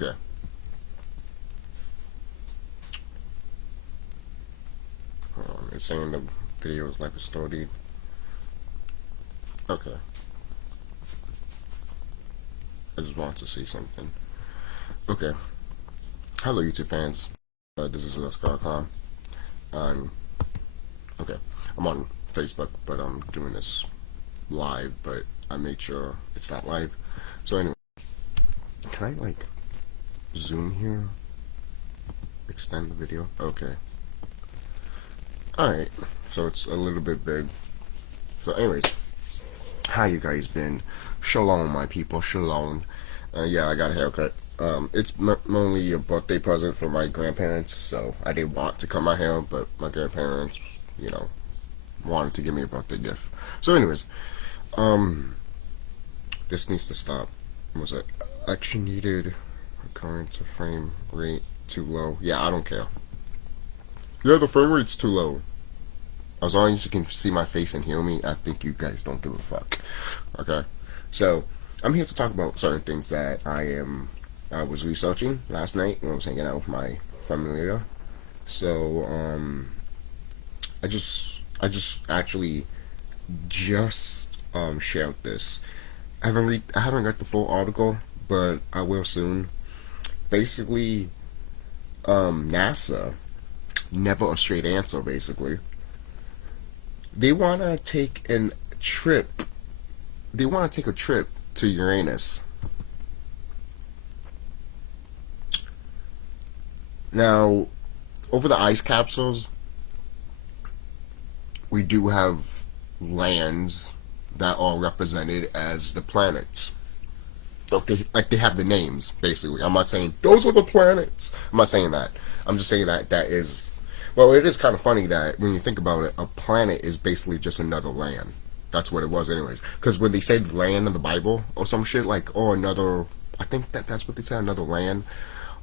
Okay. It's saying the video is like a story. Okay. I just wanted to see something. Okay. Hello, YouTube fans. This is TheSkullKlown. Okay. I'm on Facebook, but I'm doing this live, but I made sure it's not live. So anyway, can I like zoom here? Extend the video? Okay. Alright. So it's a little bit big. So anyways, how you guys been? Shalom, my people. Shalom. Yeah, I got a haircut. It's only a birthday present for my grandparents, so I didn't want to cut my hair, but my grandparents, you know, wanted to give me a birthday gift. So anyways, this needs to stop. What was it? Action needed. Current frame rate too low. Yeah, I don't care. Yeah, the frame rate's too low. As long as you can see my face and hear me, I think you guys don't give a fuck. Okay? So, I'm here to talk about certain things that I was researching last night when I was hanging out with my familia. So, I just actually shared this. I haven't read the full article, but I will soon. Basically, NASA, never a straight answer, basically. They want to take a trip to Uranus. Now, over the ice capsules, we do have lands that are represented as the planets. Like they have the names, basically. I'm not saying those are the planets. I'm not saying that. I'm just saying that is, well, it is kind of funny that when you think about it, a planet is basically just another land. That's what it was anyways. Because when they said land in the Bible or some shit, like, oh, another, I think that's what they say, another land,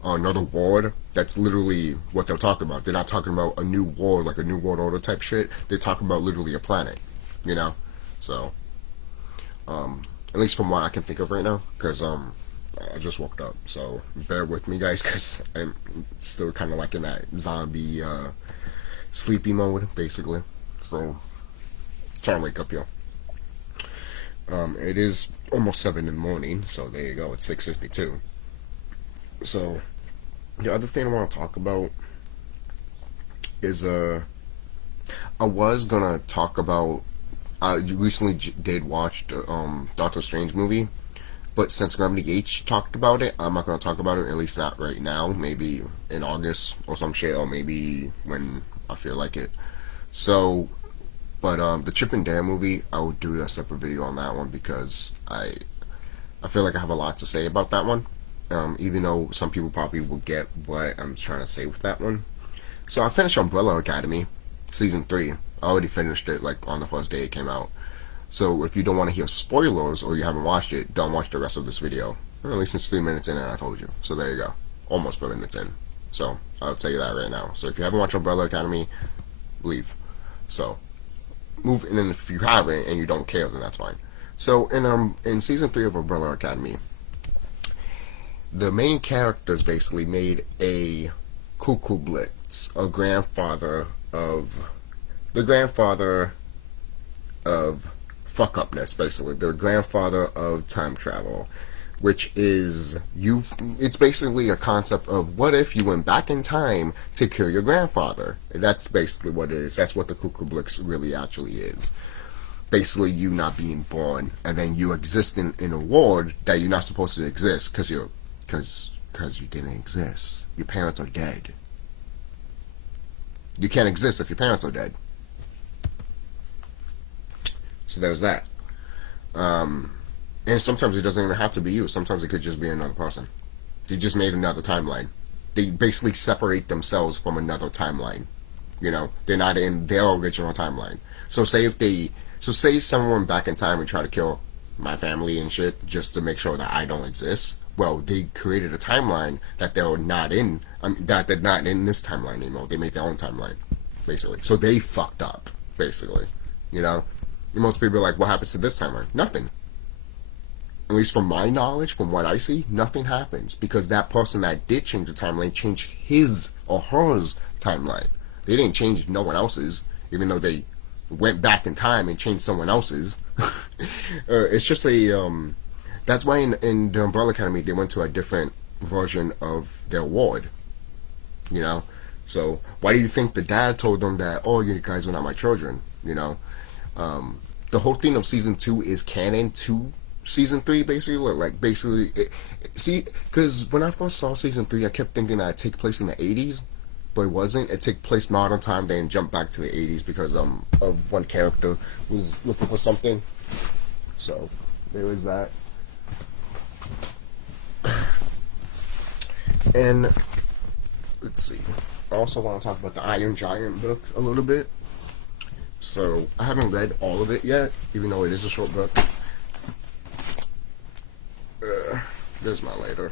or another world, that's literally what they're talking about. They're not talking about a new world, like a new world order type shit. They're talking about literally a planet, you know? So, at least from what I can think of right now, because I just woke up, so bear with me, guys, because I'm still kind of like in that zombie sleepy mode, basically. So trying to wake up here. It is almost 7 in the morning, so there you go. It's 6:52. So the other thing I want to talk about is I was gonna talk about. I recently did watch the Doctor Strange movie, but since Gravity H talked about it, I'm not going to talk about it, at least not right now. Maybe in August or some shit, or maybe when I feel like it. So, but the Chip and Dale movie, I will do a separate video on that one because I feel like I have a lot to say about that one. Even though some people probably will get what I'm trying to say with that one. So I finished Umbrella Academy season 3. I already finished it like on the first day it came out. So if you don't want to hear spoilers or you haven't watched it, don't watch the rest of this video. Or at least it's 3 minutes in and I told you. So there you go. Almost 4 minutes in. So I'll tell you that right now. So if you haven't watched Umbrella Academy, leave. So move, and then if you haven't and you don't care, then that's fine. So in season 3 of Umbrella Academy, the main characters basically made a cuckoo blitz, a grandfather of fuck-upness, basically. The grandfather of time travel, which is, it's basically a concept of what if you went back in time to kill your grandfather. That's basically what it is. That's what the cuckoo blitz really actually is. Basically, you not being born, and then you exist in a world that you're not supposed to exist because you didn't exist. Your parents are dead. You can't exist if your parents are dead. So there's that. And sometimes it doesn't even have to be you. Sometimes it could just be another person. They just made another timeline. They basically separate themselves from another timeline. You know, they're not in their original timeline. So say someone back in time and try to kill my family and shit just to make sure that I don't exist. Well, they created a timeline that they're not in. That they're not in this timeline anymore. They made their own timeline, basically. So they fucked up, basically. You know? Most people are like, what happens to this timeline? Nothing. at least from my knowledge, from what I see, nothing happens because that person that did change the timeline changed his or hers timeline. They didn't change no one else's, even though they went back in time and changed someone else's. It's just a that's why in the Umbrella Academy they went to a different version of their ward. You know, so why do you think the dad told them that? Oh, you guys are not my children. You know, the whole thing of season 2 is canon to season 3, basically. Like basically, see, because when I first saw season 3, I kept thinking that it take place in the 80s, but it wasn't. It took place modern time, then jumped back to the 80s because of one character was looking for something. So there is that. And let's see. I also want to talk about the Iron Giant book a little bit. So I haven't read all of it yet, even though it is a short book. There's my lighter.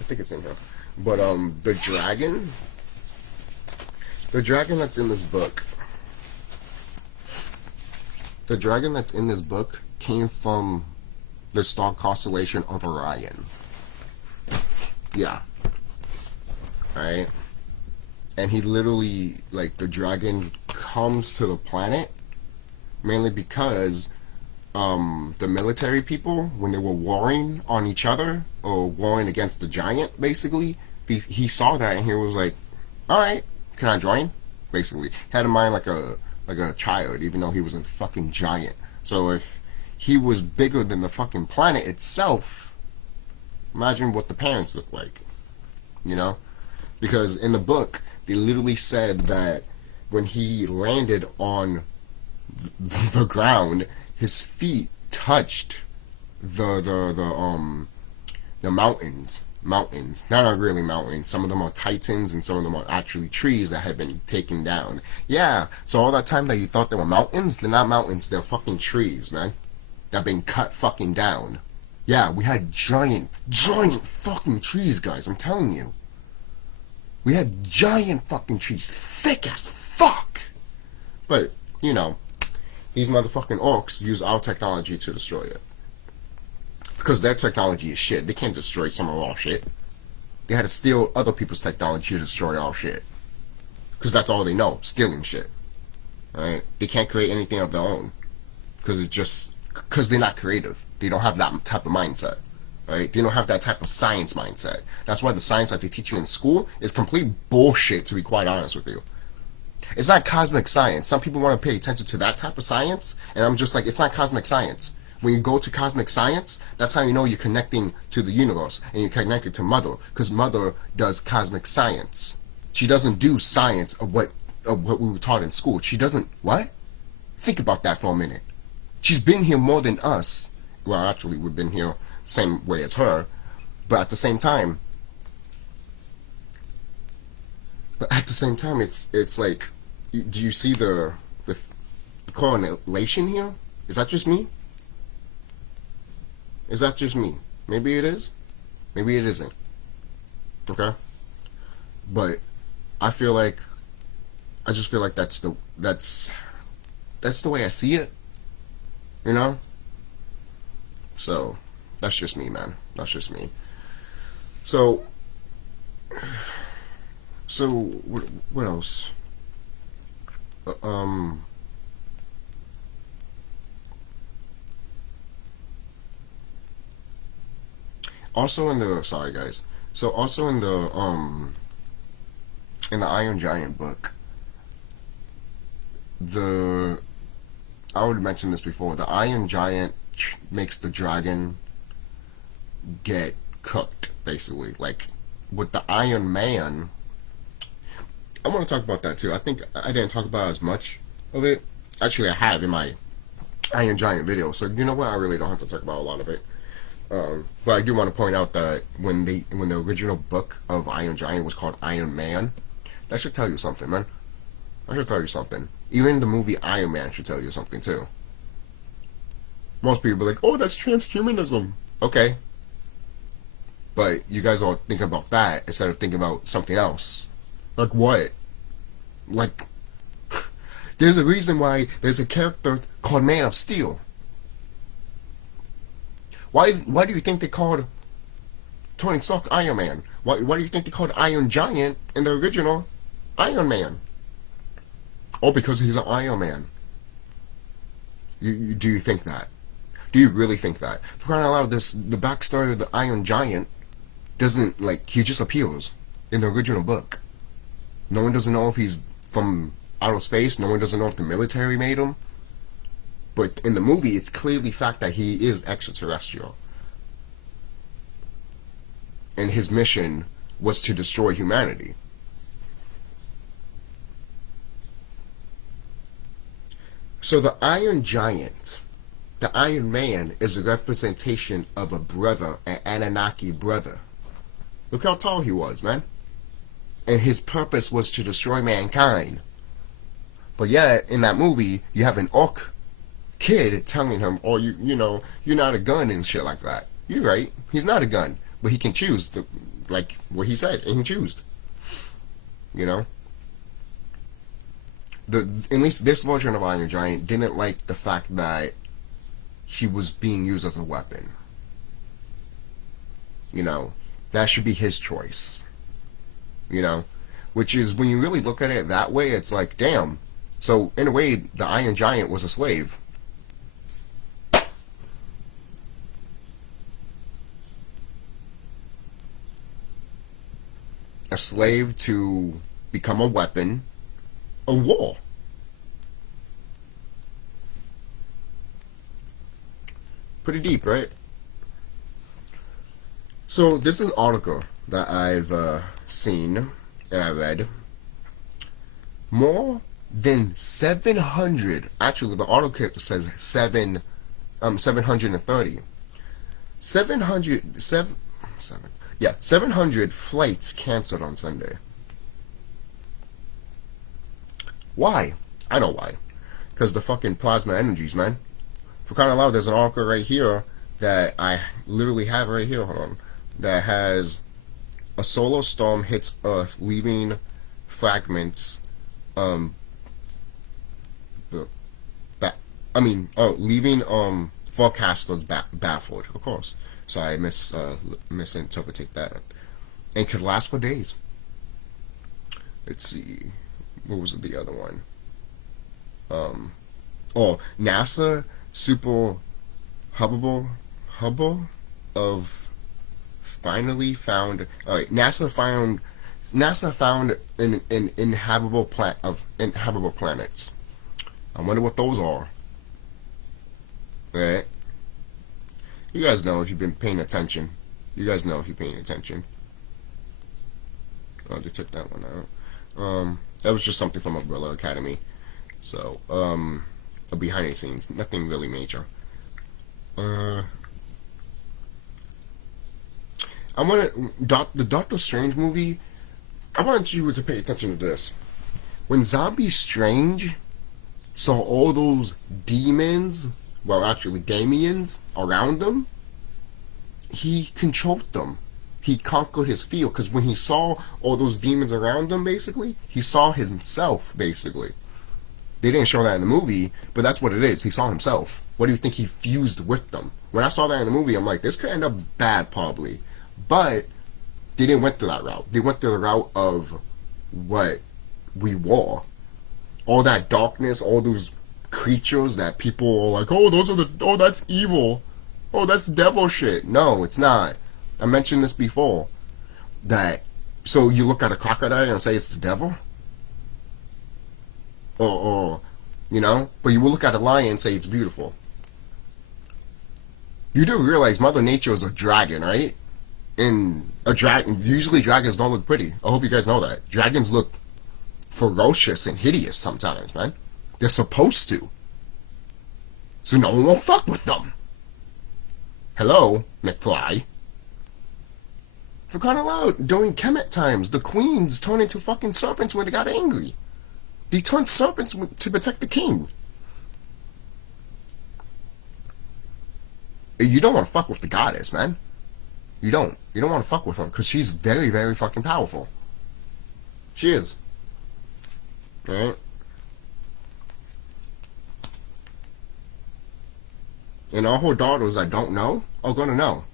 I think it's in here. But the dragon that's in this book, came from the star constellation of Orion. Yeah. Right? And he literally, like, the dragon comes to the planet mainly because the military people, when they were warring on each other or warring against the giant, basically, he saw that and he was like, all right, can I join? Basically, had in mind like a child, even though he was a fucking giant. So if he was bigger than the fucking planet itself, imagine what the parents look like, you know? Because in the book, they literally said that when he landed on the ground, his feet touched the mountains. Mountains. Not really mountains. Some of them are titans and some of them are actually trees that had been taken down. Yeah, so all that time that you thought they were mountains, they're not mountains, they're fucking trees, man. That have been cut fucking down. Yeah, we had giant fucking trees, guys, I'm telling you. We had giant fucking trees, thick as fuck. But, you know, these motherfucking orcs use our technology to destroy it. Because their technology is shit. They can't destroy some of our shit. They had to steal other people's technology to destroy our shit. Because that's all they know, stealing shit. Right? They can't create anything of their own. Because they're not creative. They don't have that type of mindset. Right? They don't have that type of science mindset. That's why the science that they teach you in school is complete bullshit, to be quite honest with you. It's not cosmic science. Some people want to pay attention to that type of science, and I'm just like, it's not cosmic science. When you go to cosmic science, that's how you know you're connecting to the universe, and you're connected to Mother, because Mother does cosmic science. She doesn't do science of what we were taught in school. She doesn't, what? Think about that for a minute. She's been here more than us. Well, actually, we've been here the same way as her, but at the same time, it's like, do you see the correlation here? Is that just me? Is that just me? Maybe it is. Maybe it isn't. Okay? But I just feel like that's the way I see it. You know? So that's just me, man. That's just me. So what else? Also in the Iron Giant book, I already mentioned this before, the Iron Giant makes the dragon get cooked, basically. Like with the Iron Man, I want to talk about that too. I think I didn't talk about as much of it. Actually, I have in my Iron Giant video, so you know what, I really don't have to talk about a lot of it. But I do want to point out that when the original book of Iron Giant was called Iron Man, that should tell you something, man. That should tell you something. Even the movie Iron Man should tell you something too. Most people are like, oh, that's transhumanism. Okay. But you guys all think about that instead of thinking about something else. Like what? Like, there's a reason why there's a character called Man of Steel. Why do you think they called Tony Stark Iron Man? Why do you think they called Iron Giant in the original Iron Man? Oh, because he's an Iron Man. Do you think that? Do you really think that? For crying out loud, the backstory of the Iron Giant doesn't, like, he just appears in the original book. No one doesn't know if he's from outer space. No one doesn't know if the military made him. But in the movie, it's clearly fact that he is extraterrestrial. And his mission was to destroy humanity. So the Iron Giant, the Iron Man, is a representation of a brother, an Anunnaki brother. Look how tall he was, man. And his purpose was to destroy mankind. But yet, in that movie, you have an orc kid telling him, oh, you know, you're not a gun and shit like that. You're right. He's not a gun. But he can choose, like what he said, and he choose. You know? At least this version of Iron Giant didn't like the fact that he was being used as a weapon. You know? That should be his choice. You know? Which is, when you really look at it that way, it's like, damn. So, in a way, the Iron Giant was a slave. A slave to become a weapon of war. Pretty deep, right? So this is an article that I've seen and I read. More than 700. Actually, the article says 730. 700 flights canceled on Sunday. Why? I know why. Because the fucking plasma energies, man. For crying out loud, there's an article right here that I literally have right here, hold on, that has a solar storm hits Earth, leaving fragments, leaving forecasters baffled, of course. So I misinterpreted that. And could last for days. Let's see. What was the other one? NASA Super Hubble of finally found. NASA found an inhabitable planets. I wonder what those are. Right? You guys know if you've been paying attention. You guys know if you're paying attention. Oh, they took that one out. That was just something from Umbrella Academy. So, behind the scenes, nothing really major. I wanted the Doctor Strange movie. I wanted you to pay attention to this. When Zombie Strange saw all those demons, well, actually Damians around them, he controlled them. He conquered his field, because when he saw all those demons around them, basically, he saw himself, basically. They didn't show that in the movie, but that's what it is. He saw himself. What do you think he fused with them? When I saw that in the movie, I'm like, this could end up bad, probably. But they didn't went through that route. They went through the route of what we were. All that darkness, all those creatures that people are like, oh, that's evil. Oh, that's devil shit. No, it's not. I mentioned this before. So you look at a crocodile and say it's the devil? Or you know? But you will look at a lion and say it's beautiful. You do realize Mother Nature is a dragon, right? And usually dragons don't look pretty. I hope you guys know that. Dragons look ferocious and hideous sometimes, man. They're supposed to. So no one will fuck with them. Hello, McFly. For crying out loud, during Kemet times, the queens turned into fucking serpents when they got angry. They turned serpents to protect the king. You don't want to fuck with the goddess, man. You don't. You don't want to fuck with her, because she's very, very fucking powerful. She is. Alright? And all her daughters I don't know, are gonna know.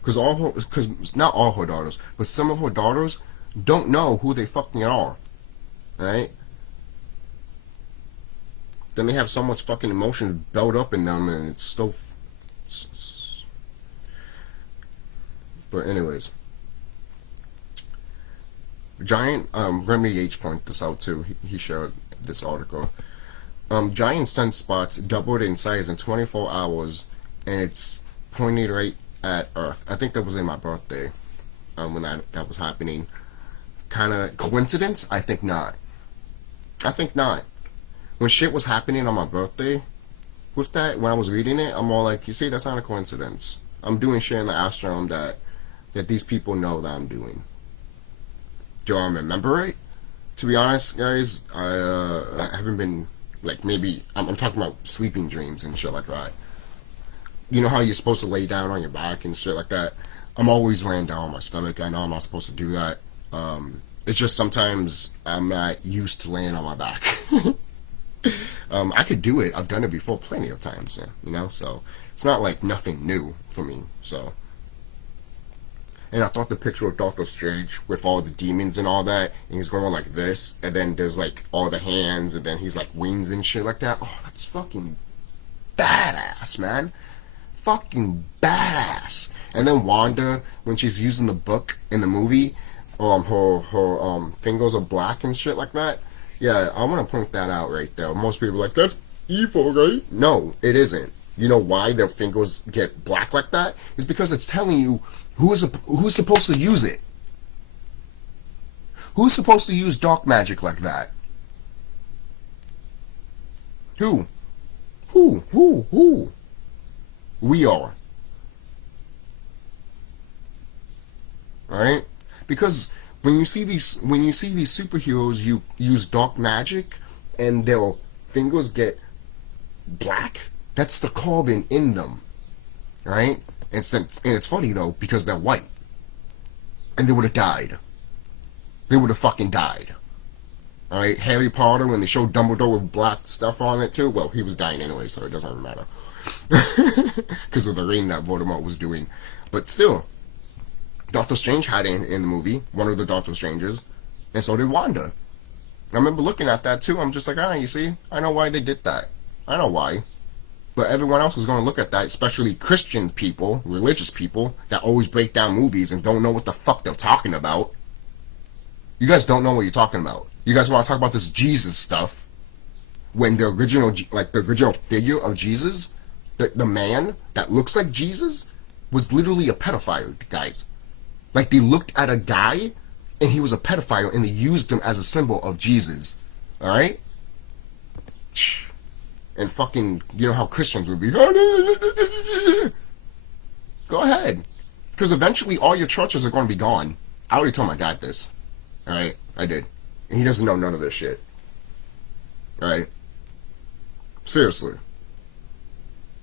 Because not all her daughters, but some of her daughters don't know who they fucking are. Right? Then they have so much fucking emotion built up in them, and it's still. But anyways, Giant Remedy H pointed this out too. He shared this article. Giant sunspots doubled in size in 24 hours, and it's pointed right at Earth. I think that was in my birthday when that was happening. Kind of coincidence? I think not. I think not. When shit was happening on my birthday, with that, when I was reading it, I'm all like, you see, that's not a coincidence. I'm doing shit in the astrum that these people know that I'm doing. Do I remember it? To be honest, guys, I haven't been, like, maybe, I'm talking about sleeping dreams and shit like that. You know how you're supposed to lay down on your back and shit like that? I'm always laying down on my stomach. I know I'm not supposed to do that. It's just sometimes I'm not used to laying on my back. I could do it. I've done it before plenty of times, yeah, you know? So, it's not like nothing new for me, so. And I thought the picture of Doctor Strange with all the demons and all that, and he's going like this, and then there's like all the hands, and then he's like wings and shit like that. Oh, that's fucking badass, man. Fucking badass. And then Wanda, when she's using the book in the movie, her fingers are black and shit like that. Yeah, I want to point that out right there. Most people are like, that's evil, right? No, it isn't. You know why their fingers get black like that? It's because it's telling you who's supposed to use it. Who's supposed to use dark magic like that? Who? Who? We are. Alright? Because when you see these superheroes you use dark magic and their fingers get black, that's the carbon in them. Right? And it's funny though, because they're white. And they would have died. They would have fucking died. Alright? Harry Potter, when they showed Dumbledore with black stuff on it too, well, he was dying anyway, so it doesn't even matter. Because of the rain that Voldemort was doing. But still, Doctor Strange had it in the movie, one of the Doctor Strangers, and so did Wanda. I remember looking at that too, I'm just like, you see, I know why they did that. I know why. But everyone else was going to look at that, especially Christian people, religious people, that always break down movies and don't know what the fuck they're talking about. You guys don't know what you're talking about. You guys want to talk about this Jesus stuff, when the original figure of Jesus, the man that looks like Jesus, was literally a pedophile, guys. Like, they looked at a guy, and he was a pedophile, and they used him as a symbol of Jesus. Alright? And fucking, you know how Christians would be. Go ahead. Because eventually all your churches are going to be gone. I already told my dad this. Alright? I did. And he doesn't know none of this shit. Alright? Seriously.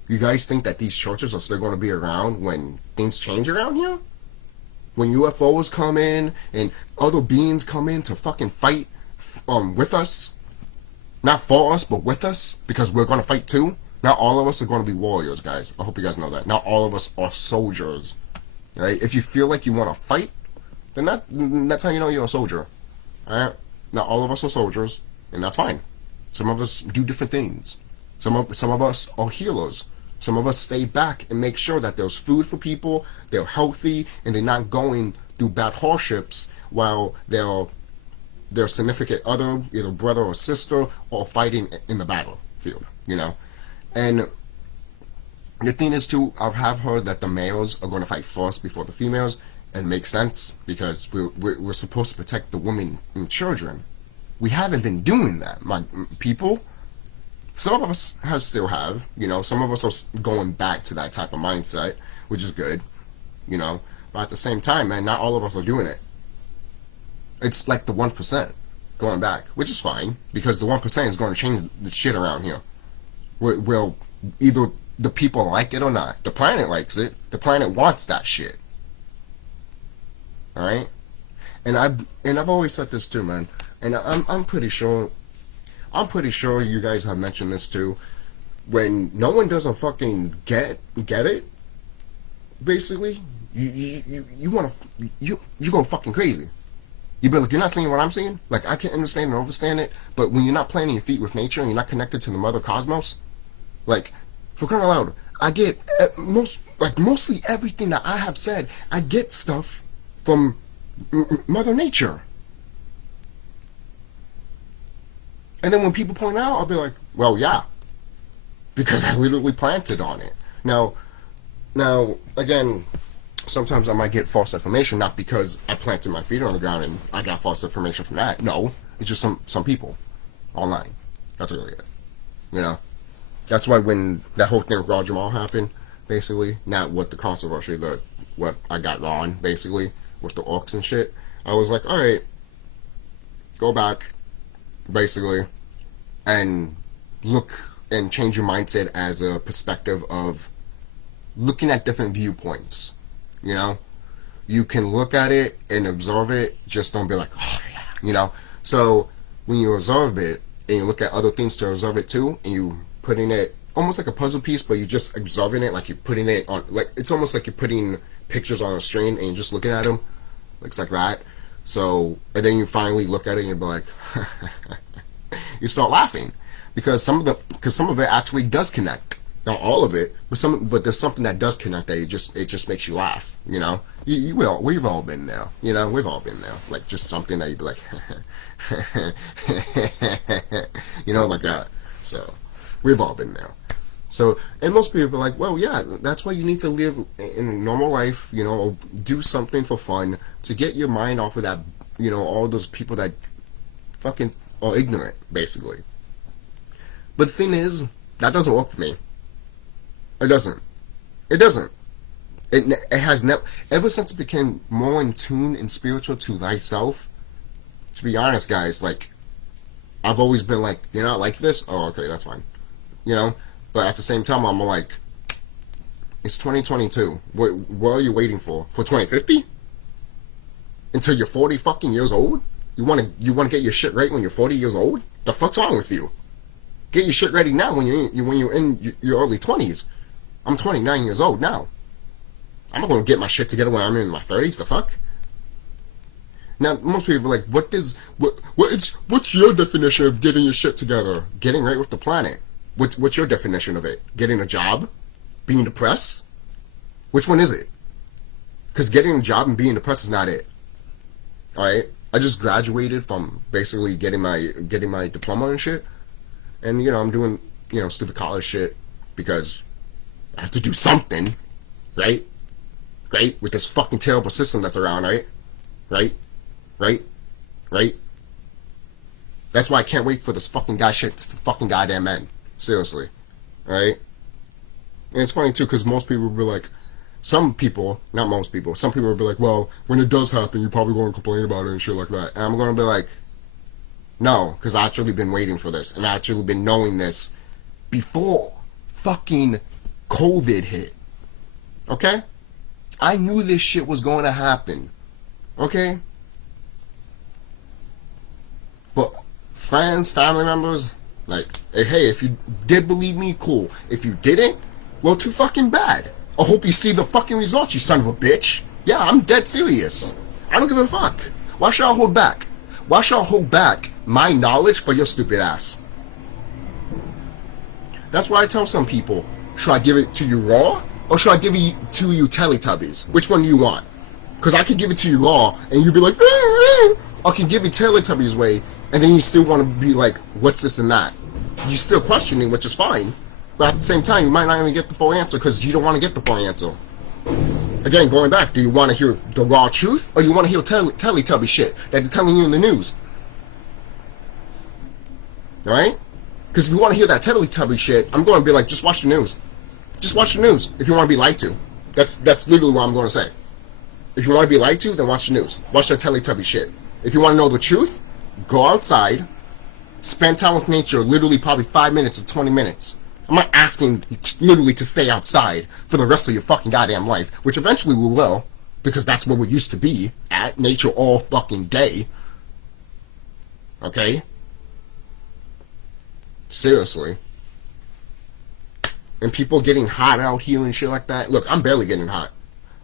You guys think that these churches are still going to be around when things change around here? When UFOs come in and other beings come in to fucking fight with us? Not for us, but with us, because we're going to fight too. Not all of us are going to be warriors, guys. I hope you guys know that. Not all of us are soldiers. Right? If you feel like you want to fight, then that's how you know you're a soldier. Alright? Not all of us are soldiers, and that's fine. Some of us do different things. Some of us are healers. Some of us stay back and make sure that there's food for people, they're healthy, and they're not going through bad hardships while their significant other, either brother or sister, or fighting in the battlefield, you know? And the thing is, too, I have heard that the males are going to fight first before the females, and makes sense, because we're supposed to protect the women and children. We haven't been doing that, my people. Some of us still have, you know, some of us are going back to that type of mindset, which is good, you know? But at the same time, man, not all of us are doing it. It's like the 1% going back, which is fine, because the 1% is going to change the shit around here. Well, either the people like it or not. The planet likes it. The planet wants that shit. Alright? And I've always said this too, man. And I'm pretty sure you guys have mentioned this too. When no one doesn't fucking get it, basically, you want to, you go fucking crazy. You be like, you're not seeing what I'm seeing? Like, I can understand and understand it, but when you're not planting your feet with nature and you're not connected to the mother cosmos, like, for crying out loud, I get mostly everything that I have said, I get stuff from Mother Nature. And then when people point out, I'll be like, well, yeah, because I literally planted on it. Now, again, sometimes I might get false information, not because I planted my feet on the ground and I got false information from that. No, it's just some people online. That's really it. You know? That's why when that whole thing with Roger Jamal happened, basically, not what the controversy, what I got wrong, basically, with the orcs and shit, I was like, alright, go back, basically, and look and change your mindset as a perspective of looking at different viewpoints. You know, you can look at it and observe it, just don't be like, oh yeah, you know. So when you observe it and you look at other things to observe it too, and you putting it almost like a puzzle piece, but you're just observing it, like you're putting it on, like it's almost like you're putting pictures on a screen and you're just looking at them, looks like that. So, and then you finally look at it and you'll be like, you start laughing because some of it actually does connect. Not all of it, but there's something that does connect that it just makes you laugh. You know, we've all been there. You know, we've all been there. Like just something that you'd be like, you know, like that. So we've all been there. So, and most people are like, well, yeah, that's why you need to live in a normal life. You know, do something for fun to get your mind off of that. You know, all those people that fucking are ignorant, basically. But the thing is, that doesn't work for me. It doesn't. It doesn't. It has never, ever since it became more in tune and spiritual to thyself, to be honest, guys, like, I've always been like, you're not like this? Oh, okay, that's fine. You know? But at the same time, I'm like, it's 2022. What are you waiting for? For 2050? Until you're 40 fucking years old? You wanna get your shit right when you're 40 years old? The fuck's wrong with you? Get your shit ready now when you're in your early 20s. I'm 29 years old now. I'm not gonna get my shit together when I'm in my 30s. The fuck? Now, most people are like, what's your definition of getting your shit together? Getting right with the planet. What's your definition of it? Getting a job? Being depressed? Which one is it? Because getting a job and being depressed is not it. Alright? I just graduated from basically getting my diploma and shit. And, you know, I'm doing, you know, stupid college shit because I have to do something, right? Right? With this fucking terrible system that's around, right? Right? Right? Right? That's why I can't wait for this fucking guy shit to fucking goddamn end. Seriously. Alright? And it's funny too, because most people will be like, some people, not most people, some people will be like, well, when it does happen, you're probably going to complain about it and shit like that. And I'm going to be like, no, because I actually been waiting for this, and I actually been knowing this before fucking COVID hit. Okay? I knew this shit was going to happen. Okay? But friends, family members, like, hey, if you did believe me, cool. If you didn't, well, too fucking bad. I hope you see the fucking results, you son of a bitch. Yeah, I'm dead serious. I don't give a fuck. Why should I hold back? Why should I hold back my knowledge for your stupid ass? That's why I tell some people, should I give it to you raw, or should I give it to you Teletubbies? Which one do you want? Because I could give it to you raw, and you'd be like, I can give you Teletubbies way, and then you still want to be like, what's this and that? You're still questioning, which is fine. But at the same time, you might not even get the full answer because you don't want to get the full answer. Again, going back, do you want to hear the raw truth, or you want to hear Teletubby shit that they're telling you in the news? Alright? Because if you want to hear that Teletubby shit, I'm going to be like, just watch the news. Just watch the news if you want to be lied to. That's literally what I'm going to say. If you want to be lied to, then watch the news. Watch that Teletubby shit. If you want to know the truth, go outside, spend time with nature, literally probably 5 minutes or 20 minutes. I'm not asking literally to stay outside for the rest of your fucking goddamn life, which eventually we will, because that's where we used to be, at nature all fucking day. Okay? Seriously. And people getting hot out here and shit like that. Look, I'm barely getting hot.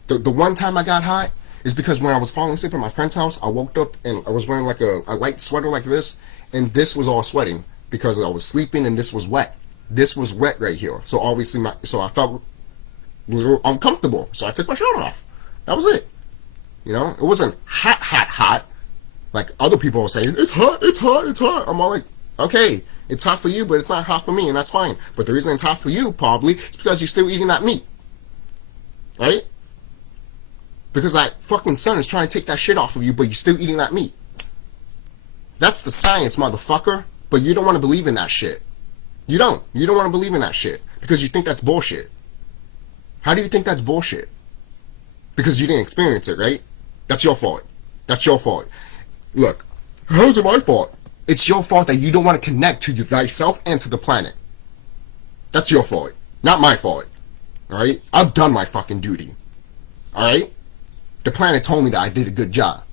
The one time I got hot is because when I was falling asleep at my friend's house, I woke up and I was wearing like a light sweater like this, and this was all sweating because I was sleeping and this was wet. This was wet right here. So obviously so I felt a little uncomfortable. So I took my shirt off. That was it. You know, it wasn't hot. Like other people are saying, it's hot. I'm all like, okay, it's hot for you, but it's not hot for me, and that's fine. But the reason it's hot for you, probably, is because you're still eating that meat. Right? Because that fucking sun is trying to take that shit off of you, but you're still eating that meat. That's the science, motherfucker. But you don't want to believe in that shit. You don't. You don't want to believe in that shit. Because you think that's bullshit. How do you think that's bullshit? Because you didn't experience it, right? That's your fault. That's your fault. Look, how is it my fault? It's your fault that you don't want to connect to thyself and to the planet. That's your fault. Not my fault. Alright? I've done my fucking duty. Alright? The planet told me that I did a good job.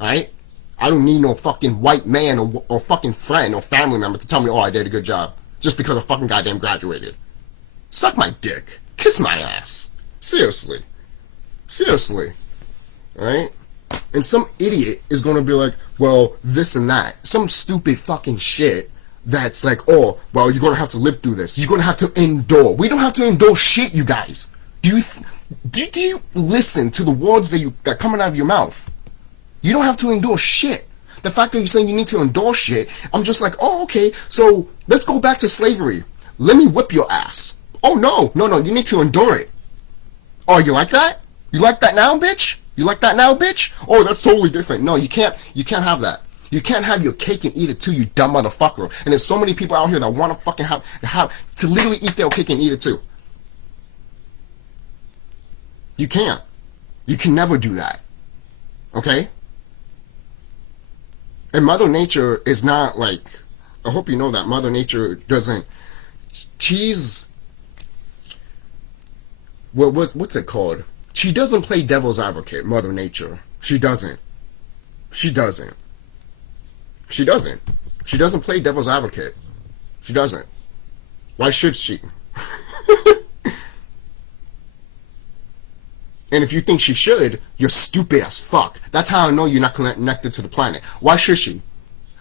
Alright? I don't need no fucking white man or fucking friend or family member to tell me, oh, I did a good job. Just because I fucking goddamn graduated. Suck my dick. Kiss my ass. Seriously. Seriously. Alright? And some idiot is gonna be like, well, this and that. Some stupid fucking shit that's like, oh, well, you're gonna have to live through this. You're gonna have to endure. We don't have to endure shit, you guys. Do you listen to the words that coming out of your mouth? You don't have to endure shit. The fact that you're saying you need to endure shit, I'm just like, oh, okay, so let's go back to slavery. Let me whip your ass. Oh, no, you need to endure it. Oh, you like that? You like that now, bitch? You like that now, bitch? Oh, that's totally different. No, you can't have that. You can't have your cake and eat it too, you dumb motherfucker. And there's so many people out here that want to fucking have to literally eat their cake and eat it too. You can't. You can never do that. Okay? And Mother Nature is not like, I hope you know that Mother Nature doesn't, what's it called? She doesn't play devil's advocate, Mother Nature. She doesn't. She doesn't play devil's advocate. She doesn't. Why should she? And if you think she should, you're stupid as fuck. That's how I know you're not connected to the planet. Why should she?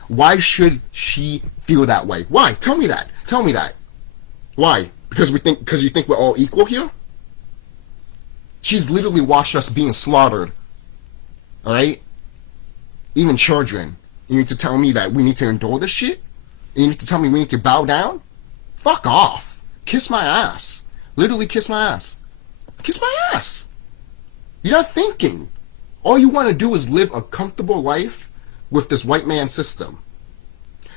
Why should she feel that way? Why? Tell me that. Tell me that. Why? Because you think we're all equal here? She's literally watched us being slaughtered. Alright? Even children. You need to tell me that we need to endure this shit? You need to tell me we need to bow down? Fuck off. Kiss my ass. Literally kiss my ass. Kiss my ass. You're not thinking. All you want to do is live a comfortable life with this white man system.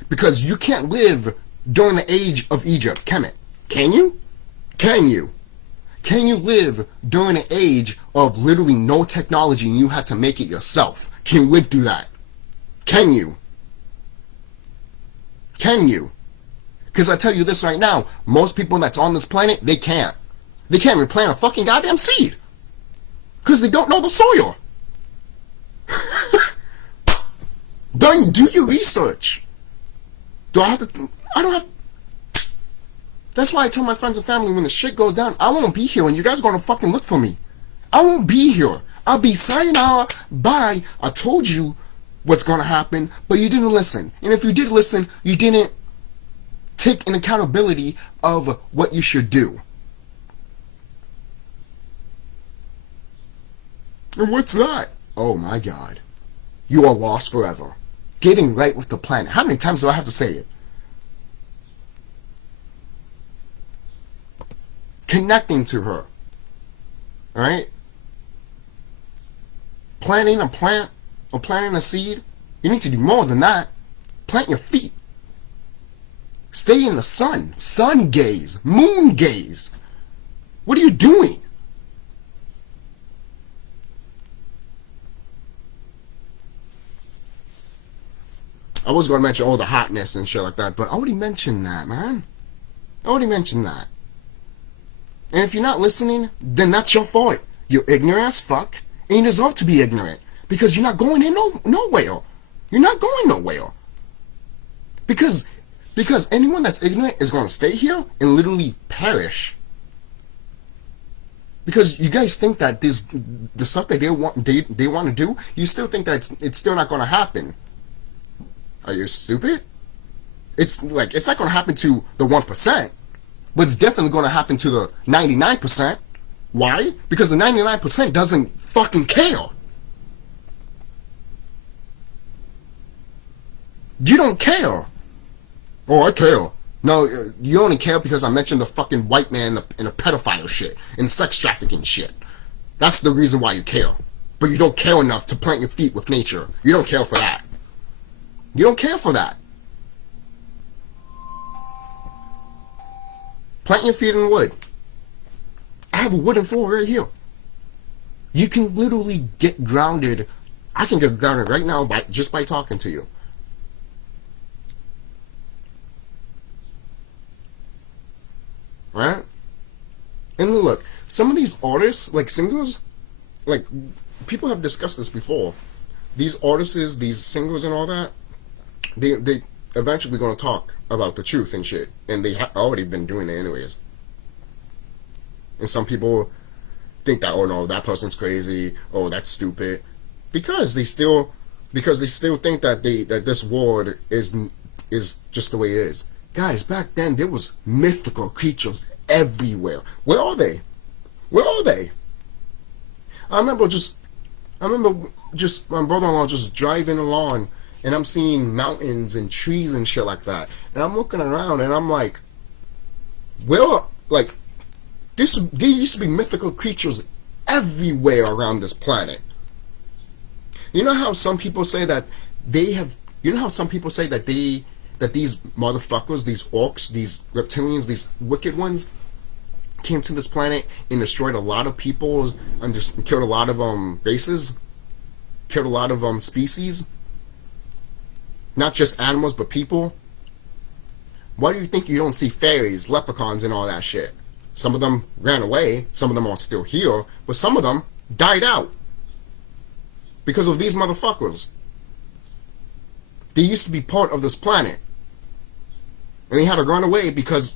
Because you can't live during the age of Egypt, can it? Can you? Can you? Can you live during an age of literally no technology and you had to make it yourself? Can you live through that? Can you? Can you? Because I tell you this right now, most people that's on this planet, they can't. They can't even plant a fucking goddamn seed. Because they don't know the soil. Don't do your research. Do I have to? I don't have. That's why I tell my friends and family when the shit goes down, I won't be here and you guys are gonna fucking look for me. I won't be here. I'll be sayonara, bye. I told you what's gonna happen, but you didn't listen. And if you did listen, you didn't take an accountability of what you should do. And what's that? Oh my God. You are lost forever. Getting right with the planet. How many times do I have to say it? Connecting to her. Alright? Planting a plant or planting a seed. You need to do more than that. Plant your feet. Stay in the sun. Sun gaze. Moon gaze. What are you doing? I was going to mention all the hotness and shit like that, but I already mentioned that, man. I already mentioned that. And if you're not listening, then that's your fault. You're ignorant as fuck, and you deserve to be ignorant. Because you're not going in nowhere. You're not going nowhere. Because anyone that's ignorant is going to stay here and literally perish. Because you guys think that the stuff that they want to do, you still think that it's still not going to happen. Are you stupid? It's not going to happen to the 1%, but it's definitely going to happen to the 99%. Why? Because the 99% doesn't fucking care. You don't care. Oh, I care. No, you only care because I mentioned the fucking white man and the pedophile shit and sex trafficking shit. That's the reason why you care. But you don't care enough to plant your feet with nature. You don't care for that. You don't care for that. Plant your feet in wood. I have a wooden floor right here. You can literally get grounded. I can get grounded right now just by talking to you. Right? And look, some of these artists, like singers, like people have discussed this before. These artists, these singers and all that, they eventually gonna talk about the truth and shit, and they already been doing it anyways. And some people think that, oh no, that person's crazy, oh that's stupid, because they still think that that this world is just the way it is. Guys, back then there was mythical creatures everywhere. Where are they? Where are they? I remember just my brother-in-law just driving along, and I'm seeing mountains and trees and shit like that, and I'm looking around and I'm like, where, like, there used to be mythical creatures everywhere around this planet. You know how some people say that that these motherfuckers, these orcs, these reptilians, these wicked ones, came to this planet and destroyed a lot of people and just killed a lot of races, killed a lot of species, not just animals but people. Why do you think you don't see fairies, leprechauns, and all that shit? Some of them ran away, some of them are still here, but some of them died out because of these motherfuckers. They used to be part of this planet, and they had to run away because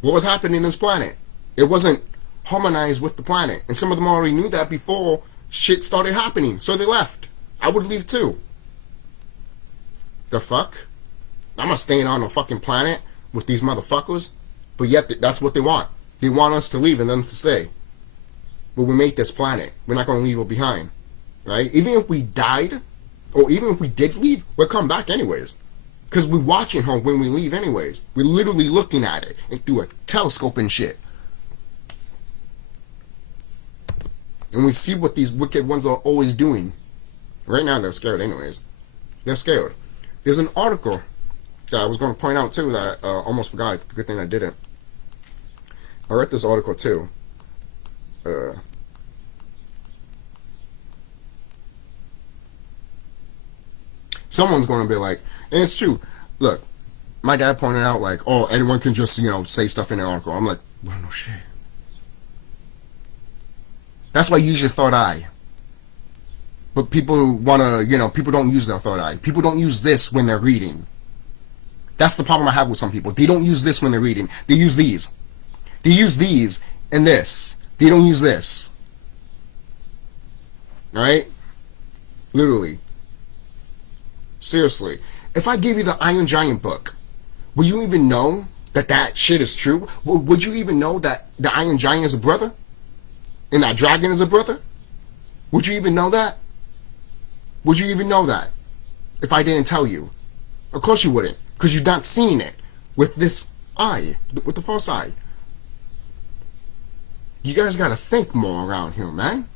what was happening in this planet? It wasn't harmonized with the planet, and some of them already knew that before shit started happening, so they left. I would leave too. The fuck? I'm not staying on a fucking planet with these motherfuckers, but yet that's what they want. They want us to leave and them to stay. But we make this planet. We're not going to leave it behind, right? Even if we died, or even if we did leave, we'll come back anyways. Because we're watching her when we leave anyways. We're literally looking at it and through a telescope and shit. And we see what these wicked ones are always doing. Right now they're scared anyways. They're scared. There's an article that I was going to point out too that I almost forgot. Good thing I didn't. I read this article too. Someone's going to be like, and it's true. Look, my dad pointed out like, oh, anyone can just, say stuff in an article. I'm like, well, no shit. That's why you use your third eye. But people want to, people don't use their third eye. People don't use this when they're reading. That's the problem I have with some people. They don't use this when they're reading. They use these. They use these and this. They don't use this. Alright? Literally. Seriously. If I gave you the Iron Giant book, would you even know that shit is true? Would you even know that the Iron Giant is a brother? And that dragon is a brother? Would you even know that? Would you even know that if I didn't tell you? Of course you wouldn't, because you've not seen it with this eye, with the first eye. You guys gotta think more around here, man.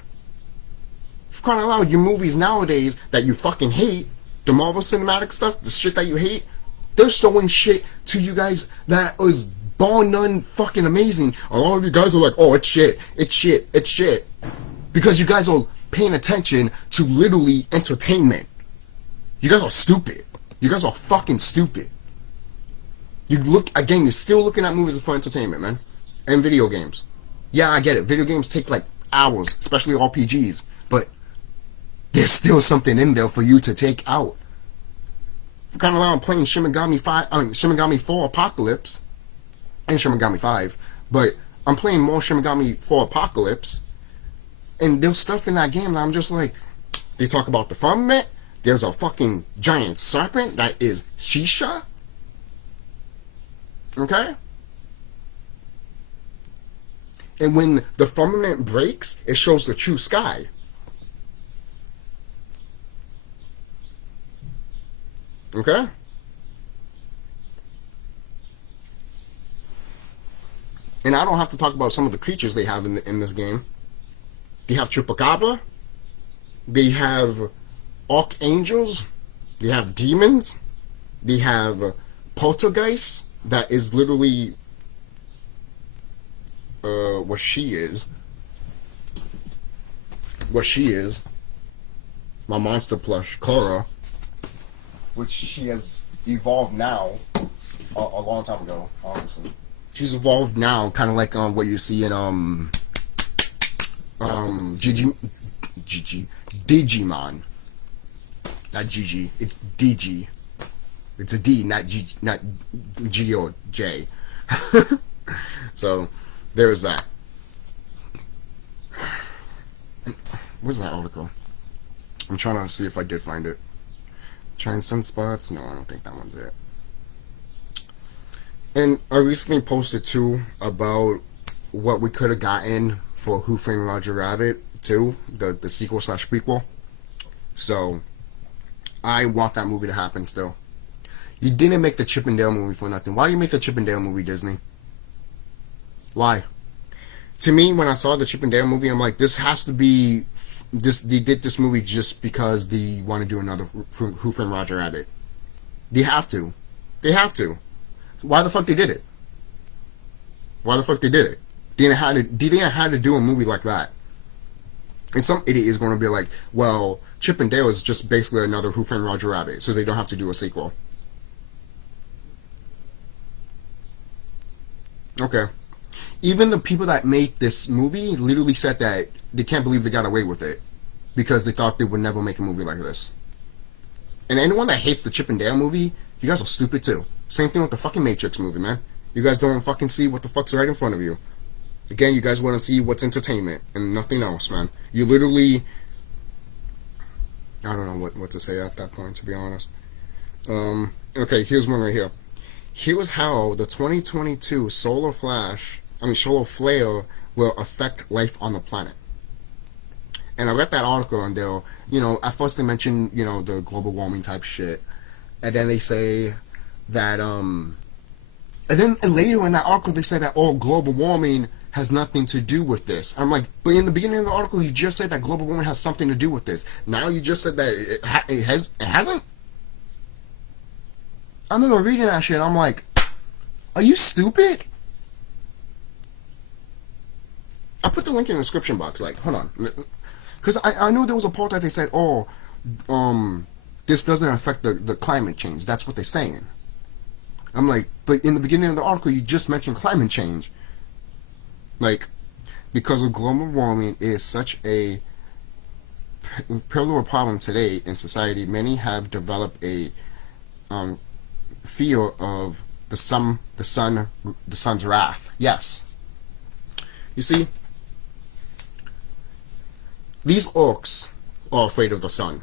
For crying out loud, your movies nowadays that you fucking hate, the Marvel Cinematic stuff, the shit that you hate, they're showing shit to you guys that is bar none fucking amazing. A lot of you guys are like, oh, it's shit, it's shit, it's shit. Because you guys are paying attention to literally entertainment. You guys are stupid. You guys are fucking stupid. You're still looking at movies for entertainment, man. And video games. Yeah, I get it. Video games take like hours, especially RPGs. But there's still something in there for you to take out. Kind of I'm playing Shin Megami 4 Apocalypse and Shin Megami 5, but I'm playing more Shin Megami 4 Apocalypse, and there's stuff in that game that I'm just like, they talk about the firmament. There's a fucking giant serpent that is Shisha. Okay? And when the firmament breaks, it shows the true sky. Okay? And I don't have to talk about some of the creatures they have in this game. They have Chupacabra. They have Archangels. They have demons. They have Poltergeist. That is literally what she is. What she is. My monster plush, Korra. Which she has evolved now. A long time ago, honestly. She's evolved now, kind of like what you see in Digimon. Not Gigi, it's DG. It's a D, not G, not G or J. So there's that. Where's that article? I'm trying to see if I did find it. Trying sunspots? No, I don't think that one's it. And I recently posted too about what we could have gotten for Who Framed Roger Rabbit 2, the sequel / prequel. So I want that movie to happen still. You didn't make the Chip and Dale movie for nothing. Why you make the Chip and Dale movie, Disney? Why? To me, when I saw the Chip and Dale movie, I'm like, this has to be this. They did this movie just because they want to do another Who Framed Roger Rabbit. They have to. They have to. Why the fuck they did it? Why the fuck they did it? They didn't have to do a movie like that. And some idiot is going to be like, well, Chip and Dale is just basically another Who Framed Roger Rabbit, so they don't have to do a sequel. Okay. Even the people that made this movie literally said that they can't believe they got away with it because they thought they would never make a movie like this. And anyone that hates the Chip and Dale movie, you guys are stupid too. Same thing with the fucking Matrix movie, man. You guys don't fucking see what the fuck's right in front of you. Again, you guys want to see what's entertainment and nothing else, man. You literally... I don't know what to say at that point, to be honest. Okay, here's one right here. Here's how the 2022 solar flare will affect life on the planet. And I read that article and they'll, at first they mention, the global warming type shit. And then they say that, and later in that article they say that, global warming has nothing to do with this. I'm like, but in the beginning of the article you just said that global warming has something to do with this. Now you just said that it hasn't? I remember reading that shit, I'm like, are you stupid? I put the link in the description box, like, hold on. Because I know there was a part that they said, this doesn't affect the climate change. That's what they're saying. I'm like, but in the beginning of the article, you just mentioned climate change. Like, because of global warming is such a pivotal problem today in society, many have developed a fear of the sun's wrath. Yes. You see, these orcs are afraid of the sun.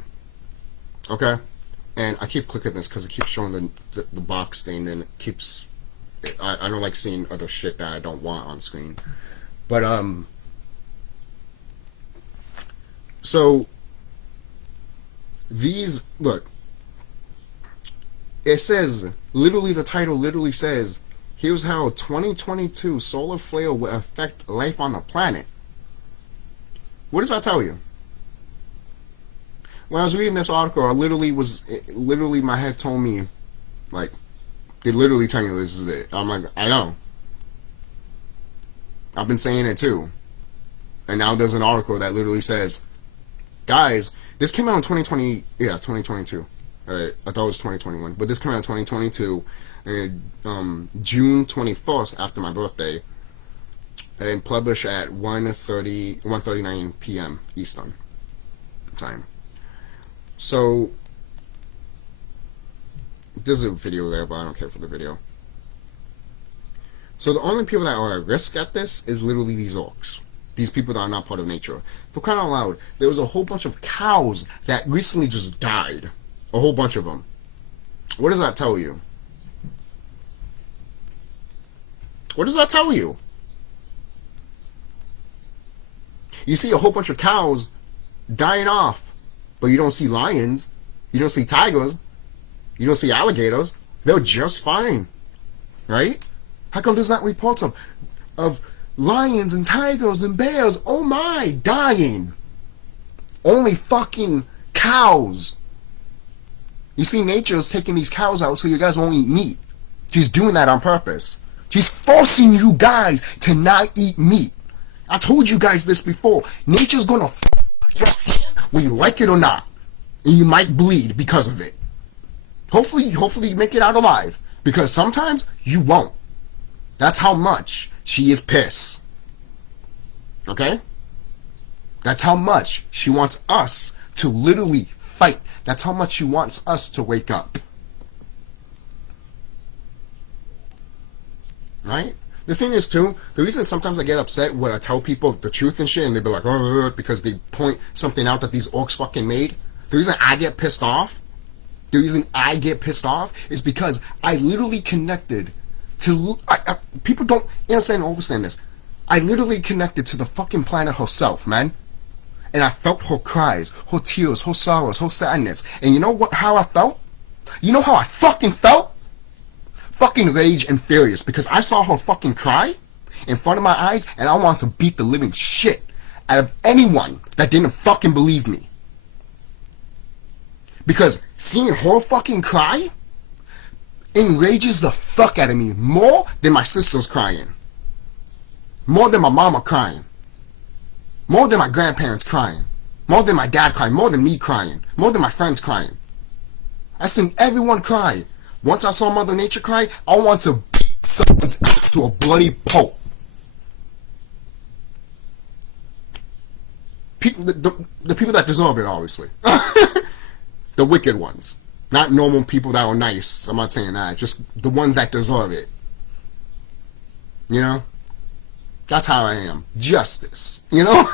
Okay? And I keep clicking this because it keeps showing the box thing, and it keeps... I don't like seeing other shit that I don't want on screen. But, so, these... Look. It says... Literally, the title literally says... Here's how 2022 solar flare will affect life on the planet. What does that tell you? When I was reading this article, literally my head told me, like, they literally tell you this is it. I'm like, I know. I've been saying it too. And now there's an article that literally says, guys, this came out in 2020, yeah, 2022. I thought it was 2021, but this came out in 2022, and June 21st after my birthday, and published at 1:39 p.m. Eastern time. So, this is a video there, but I don't care for the video. So the only people that are at risk at this is literally these orcs. These people that are not part of nature. For crying out loud, there was a whole bunch of cows that recently just died. A whole bunch of them. What does that tell you? What does that tell you? You see a whole bunch of cows dying off, but you don't see lions, you don't see tigers, you don't see alligators. They're just fine, right? How come there's not reports of lions and tigers and bears, oh my, dying? Only fucking cows. You see, nature is taking these cows out so you guys won't eat meat. She's doing that on purpose. She's forcing you guys to not eat meat. I told you guys this before. Nature's gonna f*** your hand whether you like it or not. And you might bleed because of it. Hopefully you make it out alive. Because sometimes you won't. That's how much she is pissed. Okay? That's how much she wants us to literally fight. That's how much she wants us to wake up. Right? The thing is, too, the reason sometimes I get upset when I tell people the truth and shit, and they be like, oh, because they point something out that these orcs fucking made, the reason I get pissed off, is because I literally connected to, people don't understand and understand this. I literally connected to the fucking planet herself, man. And I felt her cries, her tears, her sorrows, her sadness. And you know what? How I felt? You know how I fucking felt? Fucking rage and furious, because I saw her fucking cry in front of my eyes, and I wanted to beat the living shit out of anyone that didn't fucking believe me. Because seeing her fucking cry enrages the fuck out of me more than my sisters crying, more than my mama crying, more than my grandparents crying, more than my dad crying, more than me crying, more than my friends crying. I seen everyone cry. Once I saw Mother Nature cry, I want to beat someone's ass to a bloody pulp. The people that deserve it, obviously. The wicked ones. Not normal people that are nice. I'm not saying that. Just the ones that deserve it. You know? That's how I am. Justice. You know?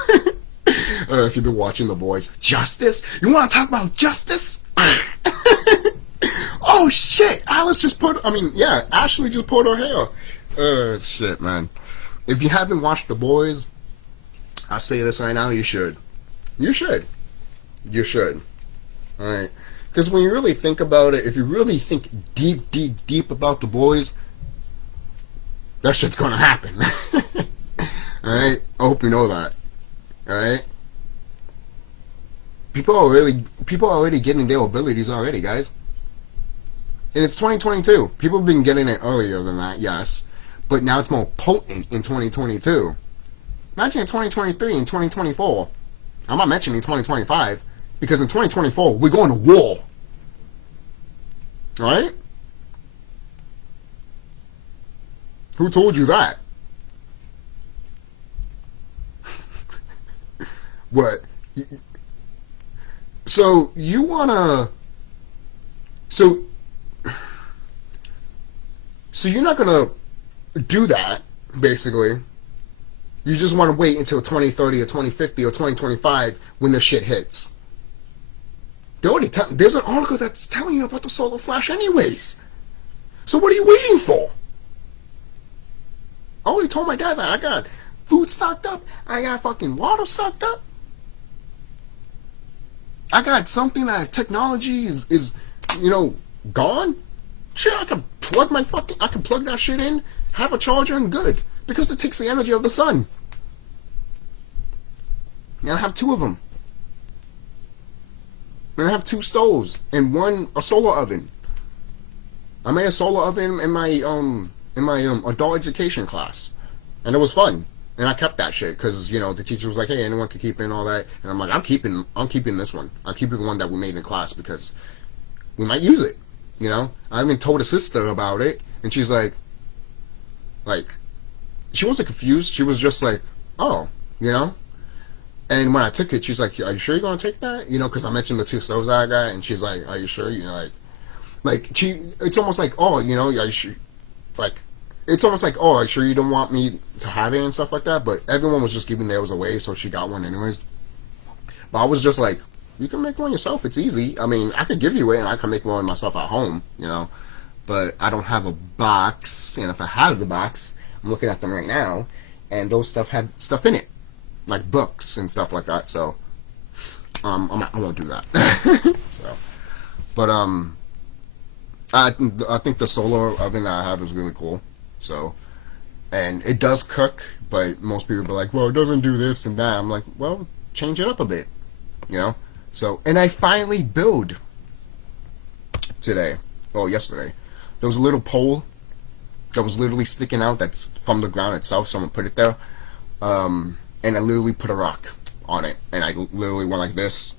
If you've been watching The Boys. Justice? You want to talk about justice? Oh shit! Ashley just put her hair. Shit, man. If you haven't watched The Boys, I say this right now, you should. You should. Alright? Because when you really think about it, if you really think deep about The Boys, that shit's gonna happen. Alright? I hope you know that. Alright? People are already getting their abilities already, guys. And it's 2022. People have been getting it earlier than that, yes. But now it's more potent in 2022. Imagine in 2023 and 2024. I'm not mentioning 2025. Because in 2024, we're going to war. Alright? Who told you that? What? So, you wanna... So you're not gonna do that, basically. You just want to wait until 2030 or 2050 or 2025 when the shit hits. There's an article that's telling you about the solar flash anyways. So what are you waiting for? I already told my dad that I got food stocked up. I got fucking water stocked up. I got something that technology is gone. Shit, I can plug that shit in, have a charger, and good. Because it takes the energy of the sun. And I have 2 of them. And I have 2 stoves and a solar oven. I made a solar oven in my adult education class, and it was fun. And I kept that shit because the teacher was like, "Hey, anyone can keep it and all that." And I'm like, "I'm keeping this one. I'm keeping the one that we made in class because we might use it." I even told a sister about it, and she's like, she wasn't confused. She was just like, "Oh, And when I took it, she's like, "Are you sure you're gonna take that?" Because I mentioned the 2 stoves that I got, and she's like, "Are you sure?" It's almost like, "Oh, are you sure?" Like, it's almost like, oh, sure you don't want me to have it and stuff like that, but everyone was just giving theirs away, so she got one anyways. But I was just like, you can make one yourself, it's easy. I mean, I could give you it and I can make one myself at home, you know, but I don't have a box, and if I had the box, I'm looking at them right now, and those stuff had stuff in it, like books and stuff like that, so I won't do that. So, but I think the solar oven that I have is really cool. So, and it does cook, but most people be like, well, it doesn't do this and that. I'm like, well, change it up a bit, you know. So, and I finally build today, yesterday. There was a little pole that was literally sticking out that's from the ground itself. Someone put it there, and I literally put a rock on it, and I literally went like this,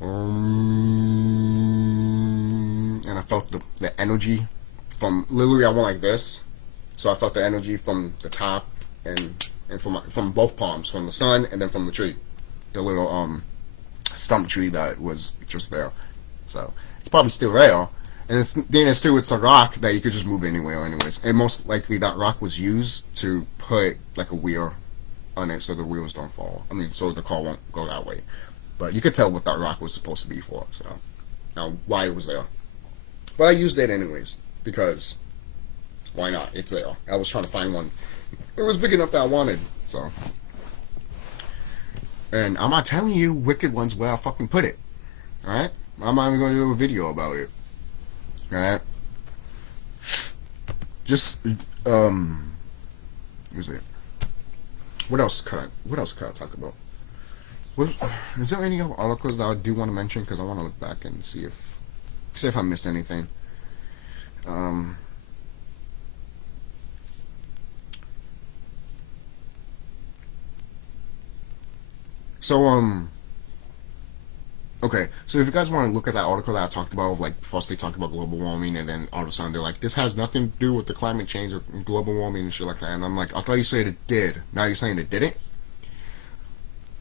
and I felt the energy from, literally I went like this, so I felt the energy from the top and from both palms, from the sun and then from the tree, the little stump tree that was just there. So it's probably still there, and it's a rock that you could just move anywhere anyways, and most likely that rock was used to put like a wheel on it so the wheels don't fall. I mean, so the car won't go that way. But you could tell what that rock was supposed to be for, so now why it was there. But I used it anyways, because why not? It's there. I was trying to find one. It was big enough that I wanted, so. And I'm not telling you wicked ones where I fucking put it. Alright? I'm not even going to do a video about it. Alright? Just, what is it? What else could I talk about? Is there any other articles that I do want to mention? Because I want to look back and see if I missed anything. Okay, so if you guys want to look at that article that I talked about, like first they talked about global warming, and then all of a sudden they're like, this has nothing to do with the climate change or global warming and shit like that, and I'm like, I thought you said it did. Now you're saying it didn't?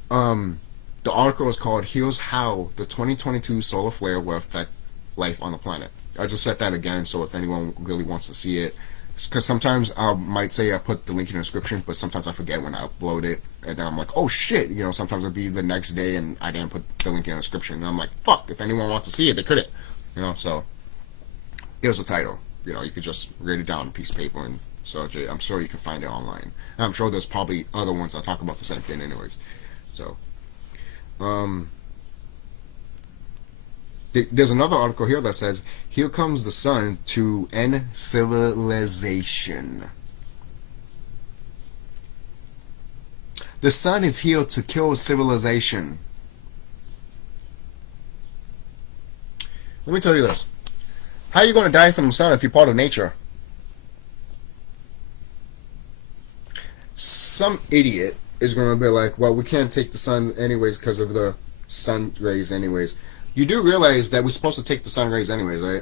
The article is called "Here's How the 2022 Solar Flare Will Affect Life on the Planet." I just said that again, so if anyone really wants to see it, because sometimes I might say I put the link in the description, but sometimes I forget when I upload it, and then I'm like, oh shit, you know, sometimes it'll be the next day and I didn't put the link in the description, and I'm like, fuck, if anyone wants to see it, they couldn't, you know. So here's the title. You know, you could just write it down on a piece of paper and search it. I'm sure you can find it online, and I'm sure there's probably other ones that talk about the same thing anyways. So there's another article here that says, here comes the sun to end civilization. The sun is here to kill civilization. Let me tell you this. How are you going to die from the sun if you're part of nature? Some idiot is going to be like, well, we can't take the sun anyways because of the sun rays anyways. You do realize that we're supposed to take the sun rays anyways, right?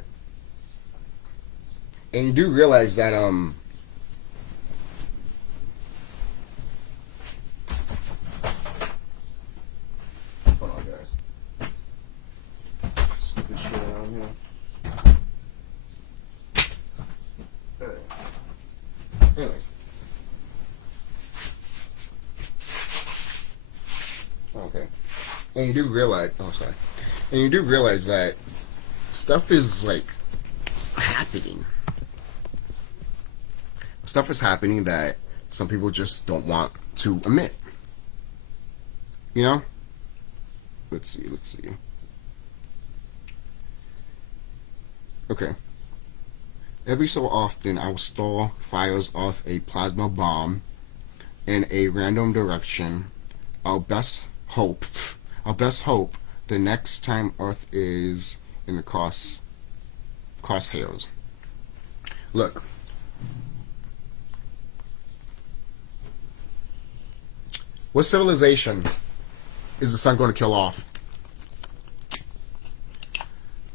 And you do realize that, hold on, guys. Stupid shit around here. Anyways. Okay. And you do realize, and you do realize that stuff is like happening. Stuff is happening that some people just don't want to admit. You know? Let's see. Okay. Every so often, I will stall fires off a plasma bomb in a random direction. Our best hope the next time Earth is in the crosshairs. Look. What civilization is the sun going to kill off?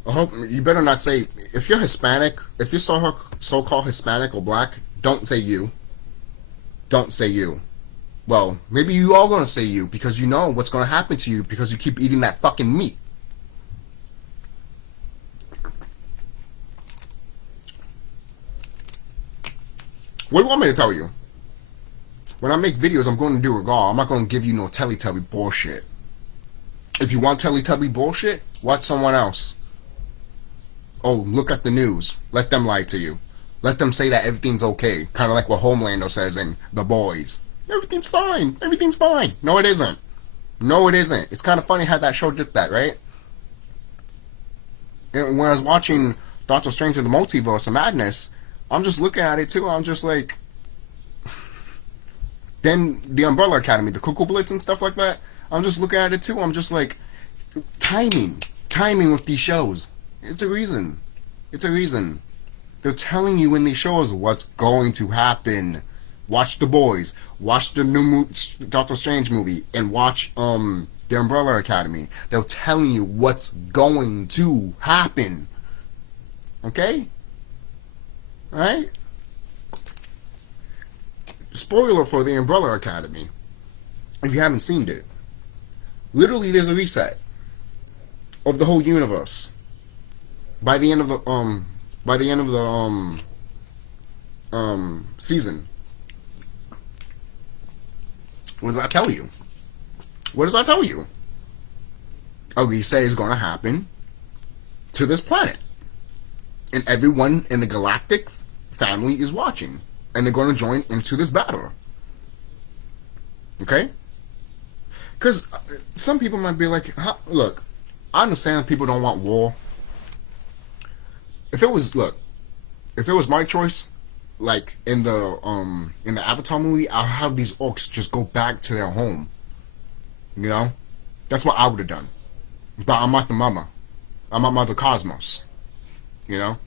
I hope you better not say, if you're Hispanic, if you're so-called Hispanic or black, don't say you. Don't say you. Well, maybe you are going to say you because you know what's going to happen to you because you keep eating that fucking meat. What do you want me to tell you? When I make videos, I'm going to do it all. I'm not going to give you no Teletubby bullshit. If you want Teletubby bullshit, watch someone else. Oh, look at the news. Let them lie to you. Let them say that everything's okay. Kind of like what Homelander says in The Boys. Everything's fine. Everything's fine. No, it isn't. No, it isn't. It's kind of funny how that show did that, right? And when I was watching Doctor Strange in the Multiverse of Madness, I'm just looking at it too. I'm just like... Then the Umbrella Academy, the Cuckoo Blitz and stuff like that, I'm just looking at it too. I'm just like... Timing with these shows. It's a reason. It's a reason. They're telling you in these shows what's going to happen. Watch The Boys. Watch the new Doctor Strange movie. And watch the Umbrella Academy. They're telling you what's going to happen. Okay? Alright? Spoiler for the Umbrella Academy. If you haven't seen it. Literally there's a reset of the whole universe. By the end of the season. What does that tell you? What does that tell you? A reset is going to happen to this planet. And everyone in the galactic family is watching. And they're going to join into this battle. Okay? Because some people might be like, look, I understand people don't want war. If it was my choice, like in the Avatar movie, I'll have these orcs just go back to their home. You know? That's what I would have done. But I'm not the mama. I'm not Mother Cosmos. You know?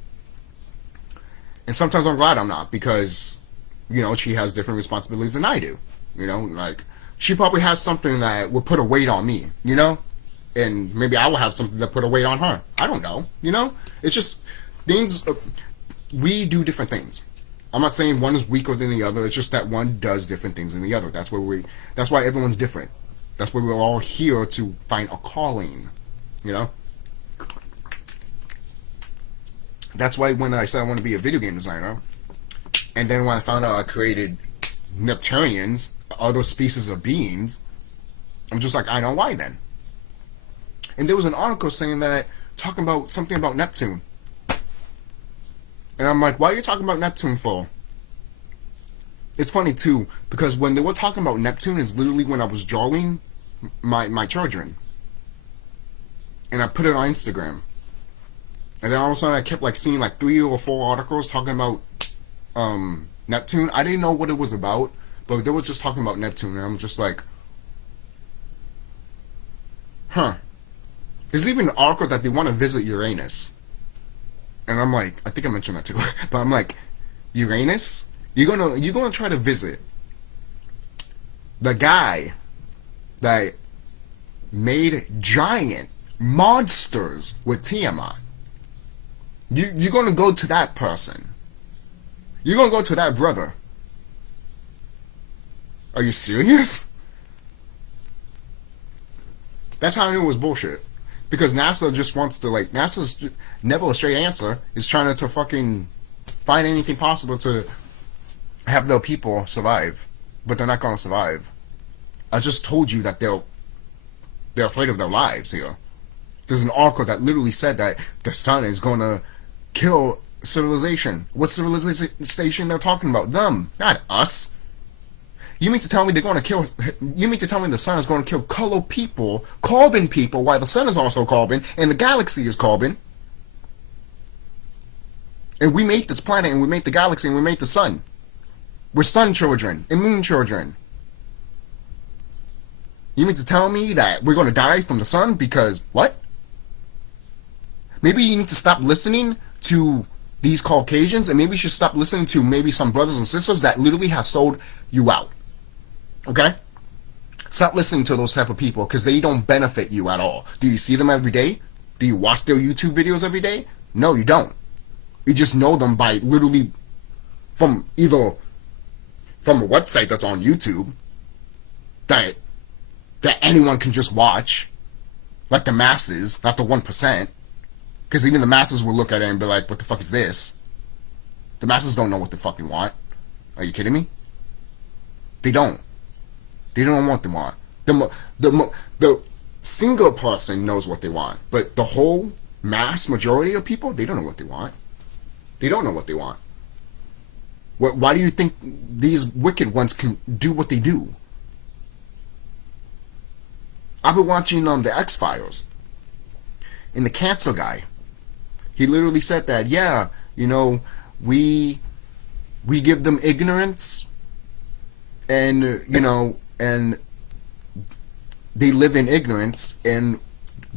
And sometimes I'm glad I'm not, because, you know, she has different responsibilities than I do. You know, like, she probably has something that would put a weight on me, you know? And maybe I will have something that put a weight on her. I don't know, you know? It's just, things, we do different things. I'm not saying one is weaker than the other, it's just that one does different things than the other. That's why everyone's different. That's why we're all here to find a calling, you know? That's why when I said I want to be a video game designer, and then when I found out I created Neptunians, other species of beings, I'm just like, I know why then. And there was an article saying that, talking about something about Neptune. And I'm like, why are you talking about Neptune for? It's funny too, because when they were talking about Neptune is literally when I was drawing my children. And I put it on Instagram. And then all of a sudden I kept like seeing like 3 or 4 articles talking about Neptune. I didn't know what it was about, but they were just talking about Neptune, and I'm just like, huh. There's even an article that they want to visit Uranus. And I'm like, I think I mentioned that too. But I'm like, Uranus? You're gonna try to visit the guy that made giant monsters with Tiamat. You're gonna go to that person. You're gonna go to that brother. Are you serious? That's how I knew it was bullshit. Because NASA just wants to, like, NASA's never a straight answer. Is trying to fucking find anything possible to have their people survive. But they're not gonna survive. I just told you that they're afraid of their lives here. There's an article that literally said that the sun is gonna kill civilization. What civilization they're talking about? Them, not us. You mean to tell me they're going to kill... You mean to tell me the sun is going to kill color people, carbon people, while the sun is also carbon, and the galaxy is carbon? And we made this planet, and we made the galaxy, and we made the sun. We're sun children, and moon children. You mean to tell me that we're going to die from the sun because... What? Maybe you need to stop listening to these Caucasians, and maybe you should stop listening to maybe some brothers and sisters that literally have sold you out. Okay? Stop listening to those type of people, because they don't benefit you at all. Do you see them every day? Do you watch their YouTube videos every day? No, you don't. You just know them by literally from either from a website that's on YouTube that anyone can just watch, like the masses, not the 1%. Because even the masses will look at it and be like, what the fuck is this? The masses don't know what they fucking want. Are you kidding me? They don't. They don't know what they want. The single person knows what they want, but the whole mass majority of people, they don't know what they want. They don't know what they want. Why do you think these wicked ones can do what they do? I've been watching the X-Files, and the cancer guy, he literally said that, yeah, you know, we give them ignorance, and you know, and they live in ignorance, and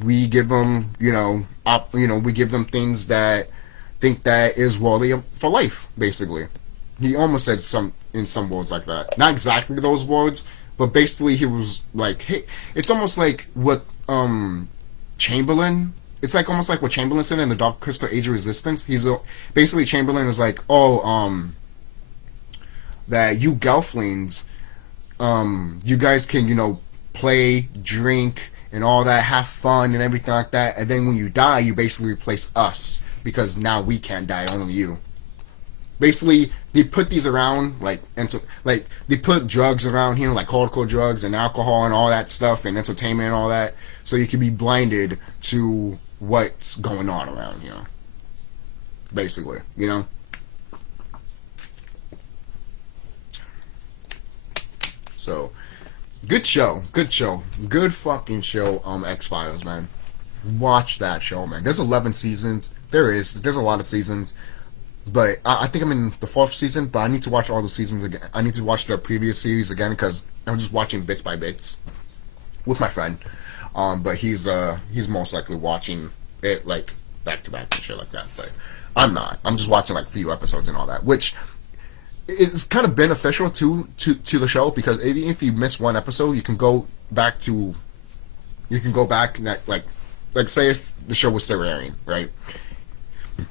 we give them, we give them things that think that is worthy for life, basically. He almost said in some words like that. Not exactly those words, but basically he was like, hey, it's almost like what Chamberlain. It's like almost like what Chamberlain said in the Dark Crystal Age of Resistance. Basically Chamberlain is like, that you Gelflings, you guys can, play, drink, and all that, have fun and everything like that, and then when you die, you basically replace us, because now we can't die, only you. Basically, they put these around, they put drugs around here, like hardcore drugs and alcohol and all that stuff, and entertainment and all that, so you can be blinded to what's going on around here. Basically, So, good show. Good fucking show, X-Files, man. Watch that show, man. There's 11 seasons. There's a lot of seasons. But I think I'm in the 4th season, but I need to watch all the seasons again. I need to watch the previous series again, because I'm just watching bits by bits with my friend. But he's most likely watching it, like, back to back and shit like that. But I'm not. I'm just watching, like, a few episodes and all that, which is kind of beneficial to the show, because even if you miss one episode, you can go back, like say if the show was still airing, right?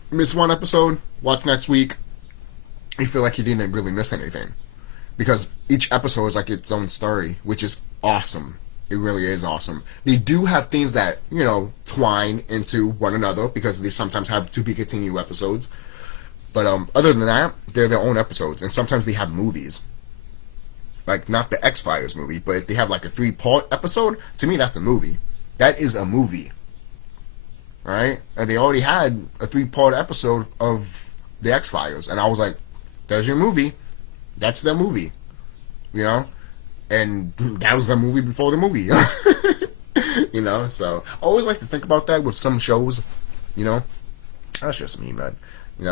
Miss one episode, watch next week, you feel like you didn't really miss anything, because each episode is like its own story, which is awesome. It really is awesome. They do have things that, twine into one another, because they sometimes have to be continued episodes. But other than that, they're their own episodes, and sometimes they have movies. Like, not the X-Files movie, but if they have like a 3-part episode, to me that's a movie. That is a movie. Alright? And they already had a 3-part episode of the X-Files, and I was like, there's your movie. That's their movie. And that was the movie before the movie. So I always like to think about that with some shows, That's just me, man.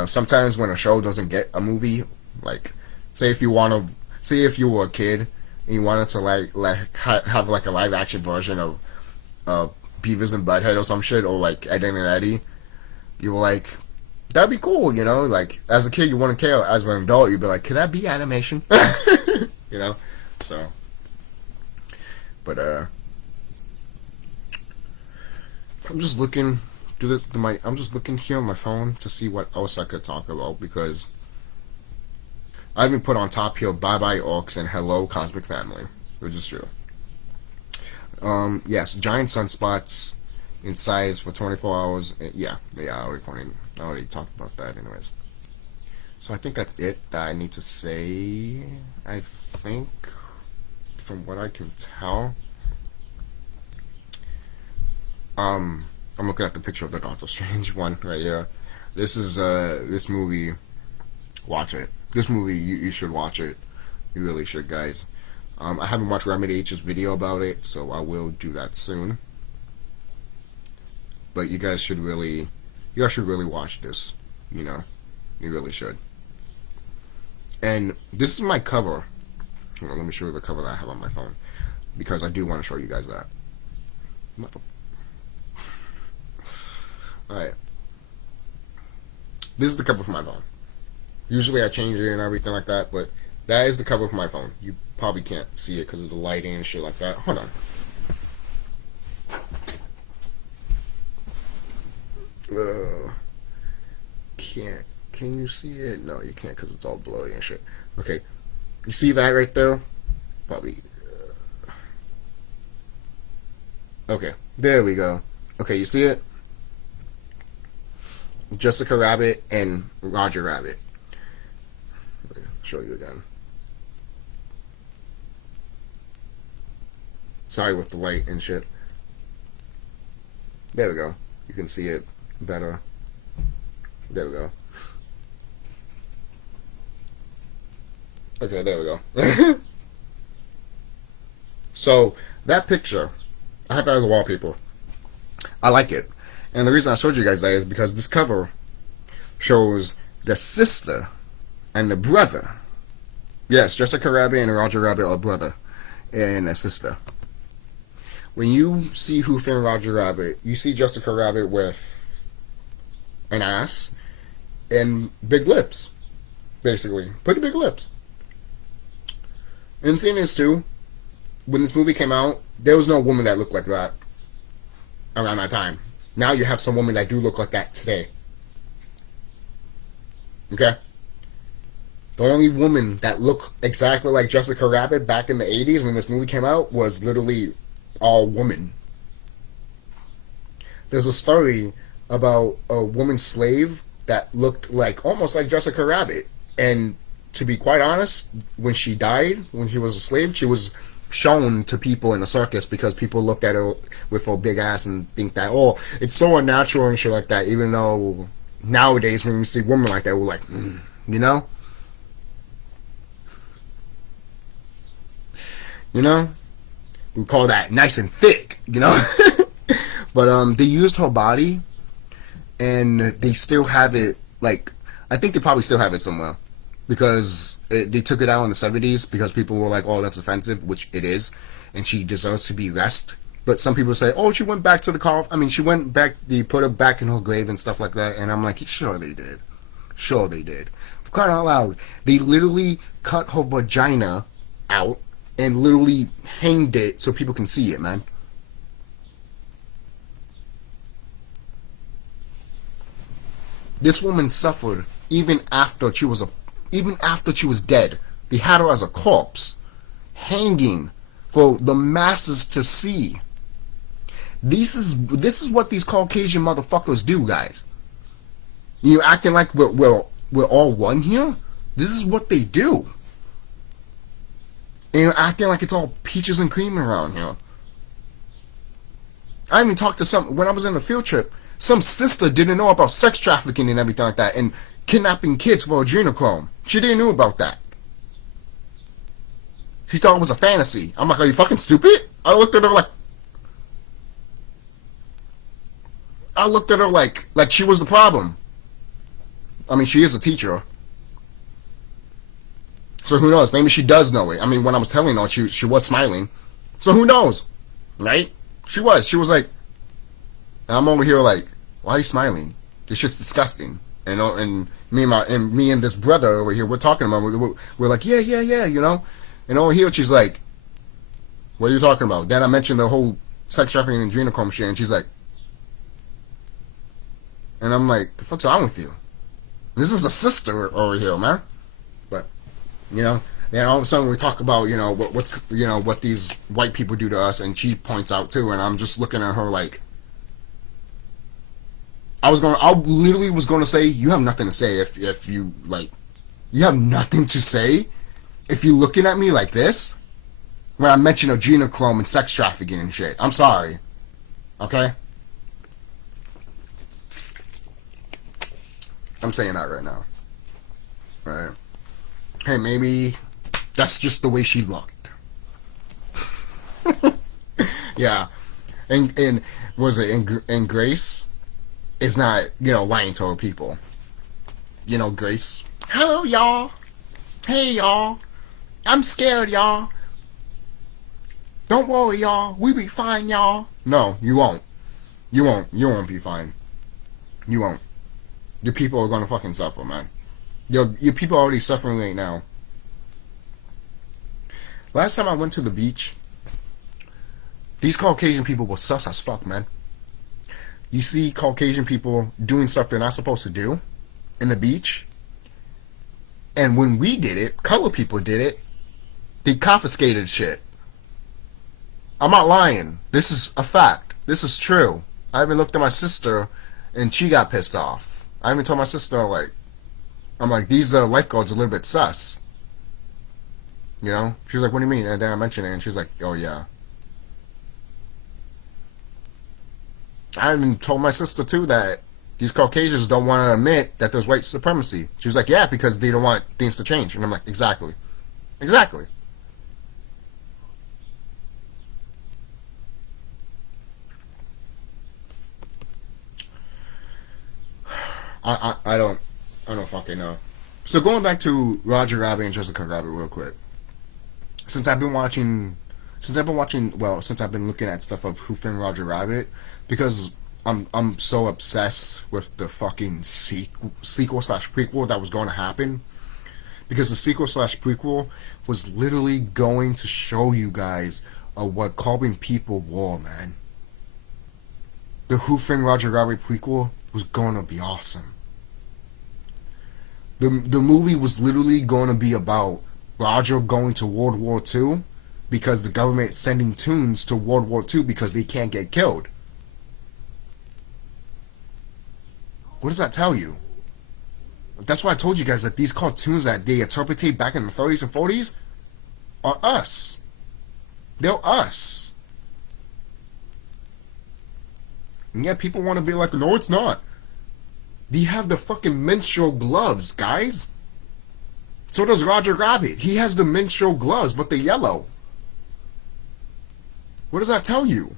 Sometimes when a show doesn't get a movie, like, say if you were a kid and you wanted to have like a live action version of Beavis and Butthead or some shit, or like Ed and Eddie, you were like, that'd be cool, like as a kid you wouldn't care. As an adult you'd be like, could that be animation? So, but I'm just looking. I'm just looking here on my phone to see what else I could talk about, because I even put on top here "Bye Bye Orcs" and "Hello Cosmic Family," which is true. Yes, giant sunspots in size for 24 hours. Yeah, I already talked about that anyways. So I think that's it that I need to say. I think, from what I can tell, I'm looking at the picture of the Doctor Strange one right here. This is this movie. Watch it. This movie, you should watch it. You really should, guys. I haven't watched Remedy H's video about it, so I will do that soon. But you guys should really watch this. You really should. And this is my cover. Hold on, let me show you the cover that I have on my phone, because I do want to show you guys that. Alright. This is the cover for my phone. Usually I change it and everything like that, but that is the cover for my phone. You probably can't see it because of the lighting and shit like that. Hold on. Can you see it? No, you can't, because it's all blurry and shit. Okay. You see that right there? Probably. Okay. There we go. Okay, you see it? Jessica Rabbit and Roger Rabbit. Let me show you again. Sorry with the light and shit. There we go. You can see it better. There we go. Okay, there we go. So, that picture, I have that as a wallpaper. I like it. And the reason I showed you guys that is because this cover shows the sister and the brother. Yes, Jessica Rabbit and Roger Rabbit are brother and a sister. When you see Who Framed Roger Rabbit, you see Jessica Rabbit with an ass and big lips. Basically. Pretty big lips. And the thing is, too, when this movie came out, there was no woman that looked like that around that time. Now you have some women that do look like that today. Okay? The only woman that looked exactly like Jessica Rabbit back in the 80s when this movie came out was literally all woman. There's a story about a woman slave that looked like almost like Jessica Rabbit. And to be quite honest, when she died, when she was a slave, she was shown to people in a circus because people looked at her with her big ass and think that, oh, it's so unnatural and shit like that, even though nowadays when we see women like that, we're like, you know? You know? We call that nice and thick, you know? But they used her body and they still have it, like, I think they probably still have it somewhere. Because they took it out in the 70s because people were like, oh, that's offensive, which it is. And she deserves to be rest. But some people say, oh, she went back to the car. I mean, she went back, they put her back in her grave and stuff like that. And I'm like, sure they did. Sure they did. For crying out loud, they literally cut her vagina out and literally hanged it so people can see it, man. This woman suffered even after she was dead. They had her as a corpse, hanging for the masses to see. This is what these Caucasian motherfuckers do, guys. You acting like we're all one here? This is what they do. And you're acting like it's all peaches and cream around here. I even talked to when I was in a field trip, some sister didn't know about sex trafficking and everything like that, and kidnapping kids for adrenochrome. She didn't know about that. She thought it was a fantasy. I'm like, are you fucking stupid? I looked at her like she was the problem. I mean, she is a teacher. So who knows? Maybe she does know it. I mean, when I was telling her, she was smiling. So who knows? Right? She was like, and I'm over here like, why are you smiling? This shit's disgusting. And me and this brother over here, we're talking about, we're like, yeah, you know? And over here, she's like, what are you talking about? Then I mentioned the whole sex trafficking and adrenochrome shit, and she's like, and I'm like, the fuck's wrong with you? This is a sister over here, man. But, you know, then all of a sudden we talk about, you know, what these white people do to us, and she points out too, and I'm just looking at her like, I literally was going to say, you have nothing to say if you, like, you have nothing to say if you're looking at me like this when I mention adrenochrome and sex trafficking and shit. I'm sorry. Okay? I'm saying that right now. Alright. Hey, maybe that's just the way she looked. Yeah. And was it in Grace? Is not, you know, lying to her people. You know, Grace. Hello, y'all. Hey, y'all. I'm scared, y'all. Don't worry, y'all. We be fine, y'all. No, you won't. You won't. You won't be fine. You won't. Your people are gonna fucking suffer, man. Your people are already suffering right now. Last time I went to the beach, these Caucasian people were sus as fuck, man. You see Caucasian people doing stuff they're not supposed to do in the beach. And when we did it, colored people did it, they confiscated shit. I'm not lying. This is a fact. This is true. I even looked at my sister and she got pissed off. I even told my sister, like, I'm like, these lifeguards are a little bit sus. You know? She was like, what do you mean? And then I mentioned it and she's like, oh yeah. I even told my sister too that these Caucasians don't want to admit that there's white supremacy. She was like, yeah, because they don't want things to change. And I'm like, exactly. Exactly. I don't fucking know. So going back to Roger Rabbit and Jessica Rabbit real quick. Since I've been watching since I've been looking at stuff of Who Framed Roger Rabbit, because I'm so obsessed with the fucking sequel slash prequel that was going to happen, because the sequel slash prequel was literally going to show you guys what carbon people were, man. The Who Framed Roger Rabbit prequel was going to be awesome. The movie was literally going to be about Roger going to World War II because the government is sending toons to World War II because they can't get killed. What does that tell you? That's why I told you guys that these cartoons that they interpreted back in the 30s and 40s are us. They're us. And yet people want to be like, no, it's not. They have the fucking minstrel gloves, guys. So does Roger Rabbit. He has the minstrel gloves, but they're yellow. What does that tell you?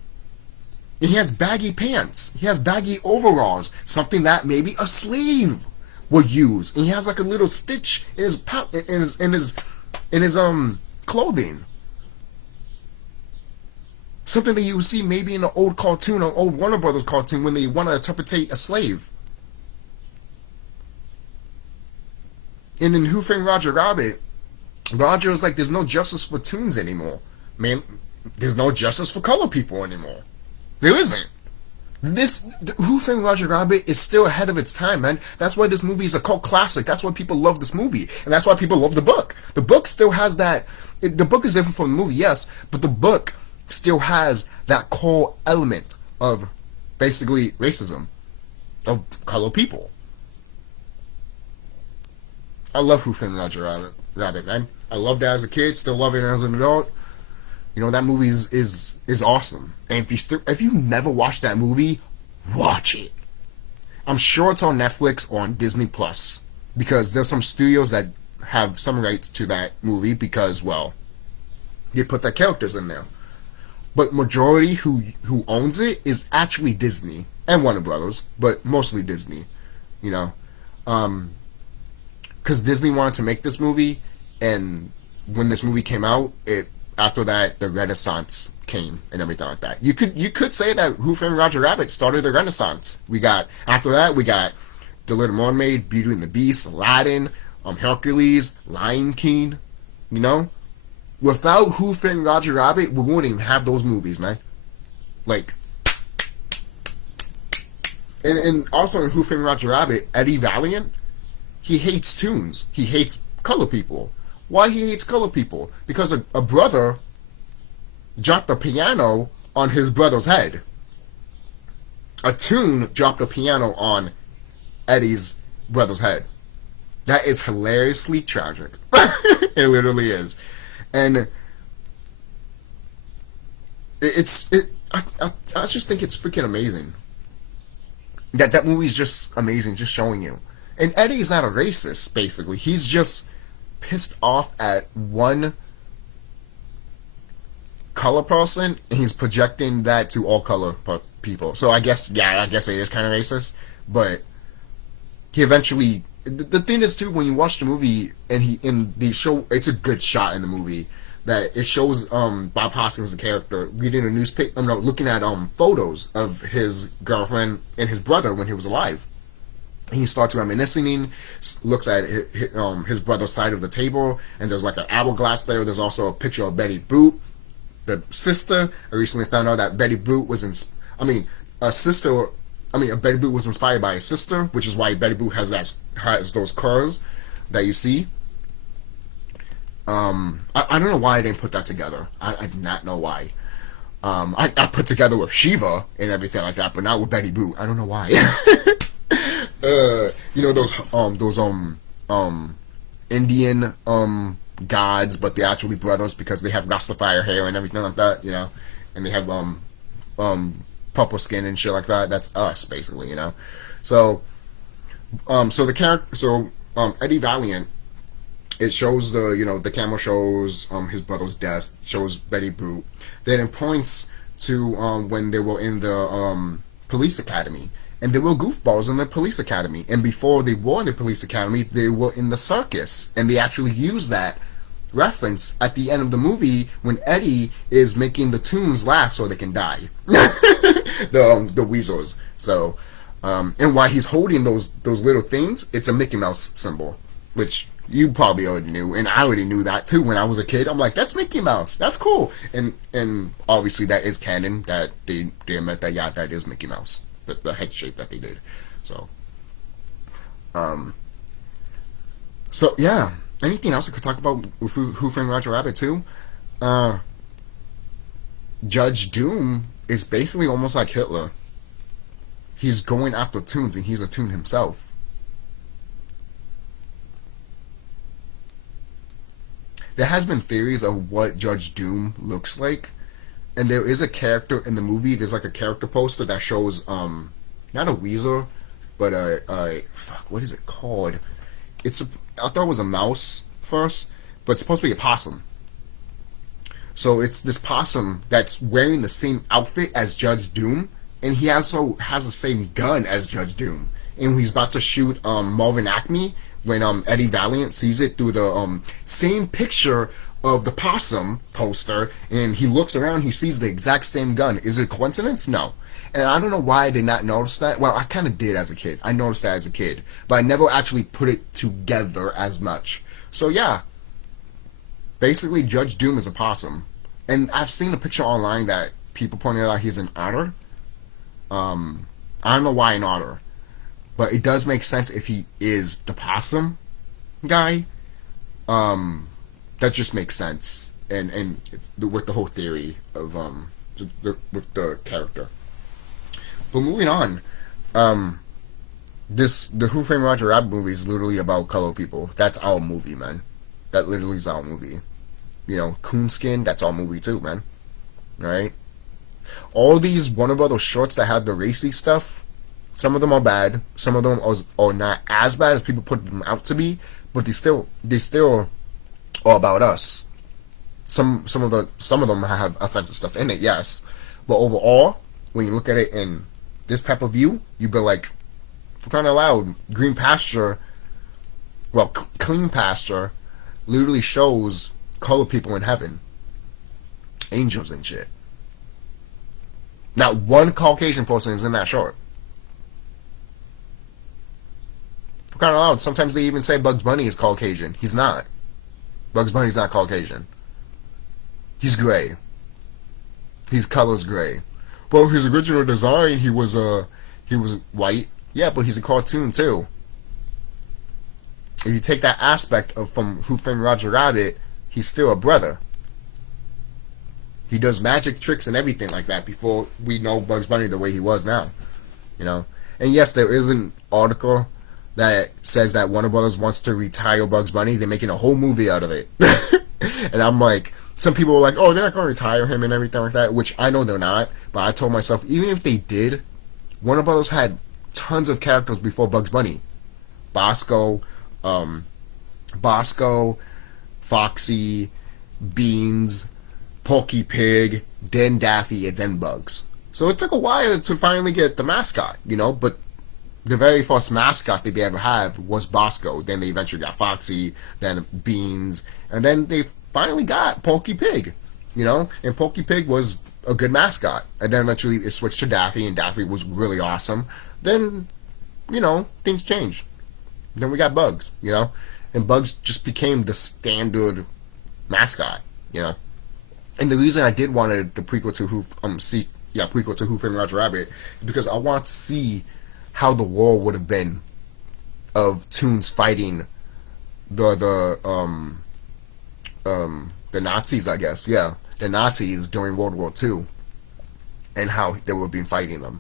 And he has baggy pants. He has baggy overalls. Something that maybe a slave would use. And he has like a little stitch in his clothing. Something that you would see maybe in an old cartoon, an old Warner Brothers cartoon when they want to interpret a slave. And in Who Framed Roger Rabbit, Roger was like, there's no justice for toons anymore. Man, there's no justice for color people anymore. There isn't. Who Framed Roger Rabbit is still ahead of its time, man. That's why this movie is a cult classic. That's why people love this movie. And that's why people love the book. The book still has that. The book is different from the movie, yes, but the book still has that core element of basically racism, of color people. I love Who Framed Roger Rabbit, man. I loved that as a kid, still love it as an adult. You know, that movie is awesome. And if you never watched that movie, watch it. I'm sure it's on Netflix or on Disney Plus, because there's some studios that have some rights to that movie because, well, they put their characters in there. But majority who owns it is actually Disney and Warner Brothers, but mostly Disney. You know, because Disney wanted to make this movie, and when this movie came out, after that the Renaissance came and everything like that. You could say that Who Framed Roger Rabbit started the Renaissance. After that we got The Little Mermaid, Beauty and the Beast, Aladdin, Hercules, Lion King. You know, without Who Framed Roger Rabbit, we wouldn't even have those movies, man. Like, and also in Who Framed Roger Rabbit, Eddie Valiant, he hates toons. He hates color people. Why he hates color people? Because a brother dropped a piano on his brother's head. A toon dropped a piano on Eddie's brother's head. That is hilariously tragic. It literally is. And I just think it's freaking amazing. That movie is just amazing, just showing you. And Eddie's not a racist, basically. He's just pissed off at one color person, and he's projecting that to all color people. So I guess it is kind of racist, but he eventually... The thing is, too, when you watch the movie, and they show... It's a good shot in the movie, that it shows Bob Hoskins, the character, reading a newspaper... looking at photos of his girlfriend and his brother when he was alive. He starts reminiscing, looks at his brother's side of the table, and there's like an hourglass there. There's also a picture of Betty Boop, the sister. I recently found out that Betty Boop was Betty Boop was inspired by a sister, which is why Betty Boop has those curls that you see. I don't know why I didn't put that together. I do not know why. I put together with Shiva and everything like that, but not with Betty Boop. I don't know why. You know those Indian gods, but they're actually brothers because they have Rastafari hair and everything like that, you know, and they have purple skin and shit like that. That's us, basically, you know. So, so the character, Eddie Valiant, it shows the camera shows his brother's death, shows Betty Boop. Then it points to when they were in the police academy, and there were goofballs in the police academy. And before they were in the police academy, they were in the circus, and they actually used that reference at the end of the movie when Eddie is making the Toons laugh so they can die. The weasels. So, and while he's holding those little things, it's a Mickey Mouse symbol, which you probably already knew, and I already knew that too when I was a kid. I'm like, that's Mickey Mouse. That's cool. And obviously that is canon, that they admit that, yeah, that is Mickey Mouse. The head shape that they did. So, so yeah. Anything else I could talk about with Who Framed Roger Rabbit too? Judge Doom is basically almost like Hitler. He's going after Toons, and he's a Toon himself. There has been theories of what Judge Doom looks like, and there is a character in the movie. There's like a character poster that shows not a weasel, but fuck, what is it called? I thought it was a mouse first, but it's supposed to be a possum. So it's this possum that's wearing the same outfit as Judge Doom, and he also has the same gun as Judge Doom. And he's about to shoot Marvin Acme when Eddie Valiant sees it through the same picture of the possum poster, and he looks around, he sees the exact same gun. Is it a coincidence? No. And I don't know why I did not notice that. Well, I kind of did as a kid. I noticed that as a kid, but I never actually put it together as much. So yeah, basically Judge Doom is a possum. And I've seen a picture online that people pointed out he's an otter. I don't know why an otter, but it does make sense if he is the possum guy. That just makes sense, and with the whole theory of with the character. But moving on, the Who Framed Roger Rabbit movie is literally about color people. That's our movie, man. That literally is our movie. You know, Coonskin, that's our movie too, man. Right? All these Warner Brothers shorts that have the racy stuff, some of them are bad, some of them are not as bad as people put them out to be, but they still are about us. Some of them have offensive stuff in it, yes, but overall, when you look at it in this type of view, you'd be like, for crying out loud, Green Pasture, well, Clean Pasture, literally shows color people in heaven, angels and shit. Not one Caucasian person is in that short. For crying out loud, sometimes they even say Bugs Bunny is Caucasian. He's not. Bugs Bunny's not Caucasian. He's gray. His color's gray. Well, his original design, he was white. Yeah, but he's a cartoon too. If you take that aspect of from Who Framed Roger Rabbit, he's still a brother. He does magic tricks and everything like that before we know Bugs Bunny the way he was now. You know? And yes, there is an article that says that Warner Brothers wants to retire Bugs Bunny. They're making a whole movie out of it. And I'm like, some people were like, oh, they're not going to retire him and everything like that, which I know they're not. But I told myself, even if they did, Warner Brothers had tons of characters before Bugs Bunny. Bosco, Foxy, Beans, Porky Pig, then Daffy, and then Bugs. So it took a while to finally get the mascot, you know, but the very first mascot that they ever had was Bosco. Then they eventually got Foxy, then Beans, and then they finally got Porky Pig, you know, and Porky Pig was a good mascot. And then eventually it switched to Daffy, and Daffy was really awesome. Then, you know, things changed. Then we got Bugs, you know, and Bugs just became the standard mascot, you know. And the reason I did want the prequel to prequel to Who Framed Roger Rabbit is because I want to see how the war would have been of Toons fighting the Nazis, I guess, yeah, the Nazis during World War II, and how they would be fighting them.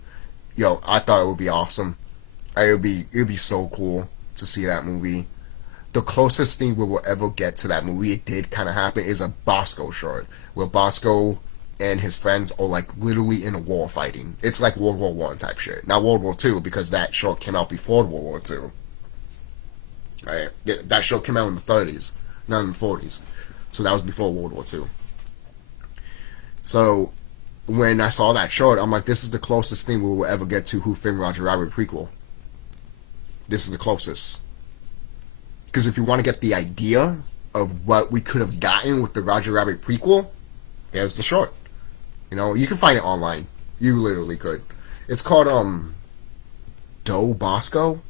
Yo, I thought it would be awesome. It'd be so cool to see that movie. The closest thing we will ever get to that movie, it did kind of happen, is a Bosco short, where Bosco and his friends are like literally in a war fighting. It's like World War One type shit. Not World War Two, because that short came out before World War Two. Right? That show came out in the 30s, not in the 40s. So that was before World War II. So when I saw that short, I'm like, this is the closest thing we will ever get to Who Framed Roger Rabbit prequel. This is the closest. Because if you want to get the idea of what we could have gotten with the Roger Rabbit prequel, here's the short. You know, you can find it online. You literally could. It's called Do Bosco.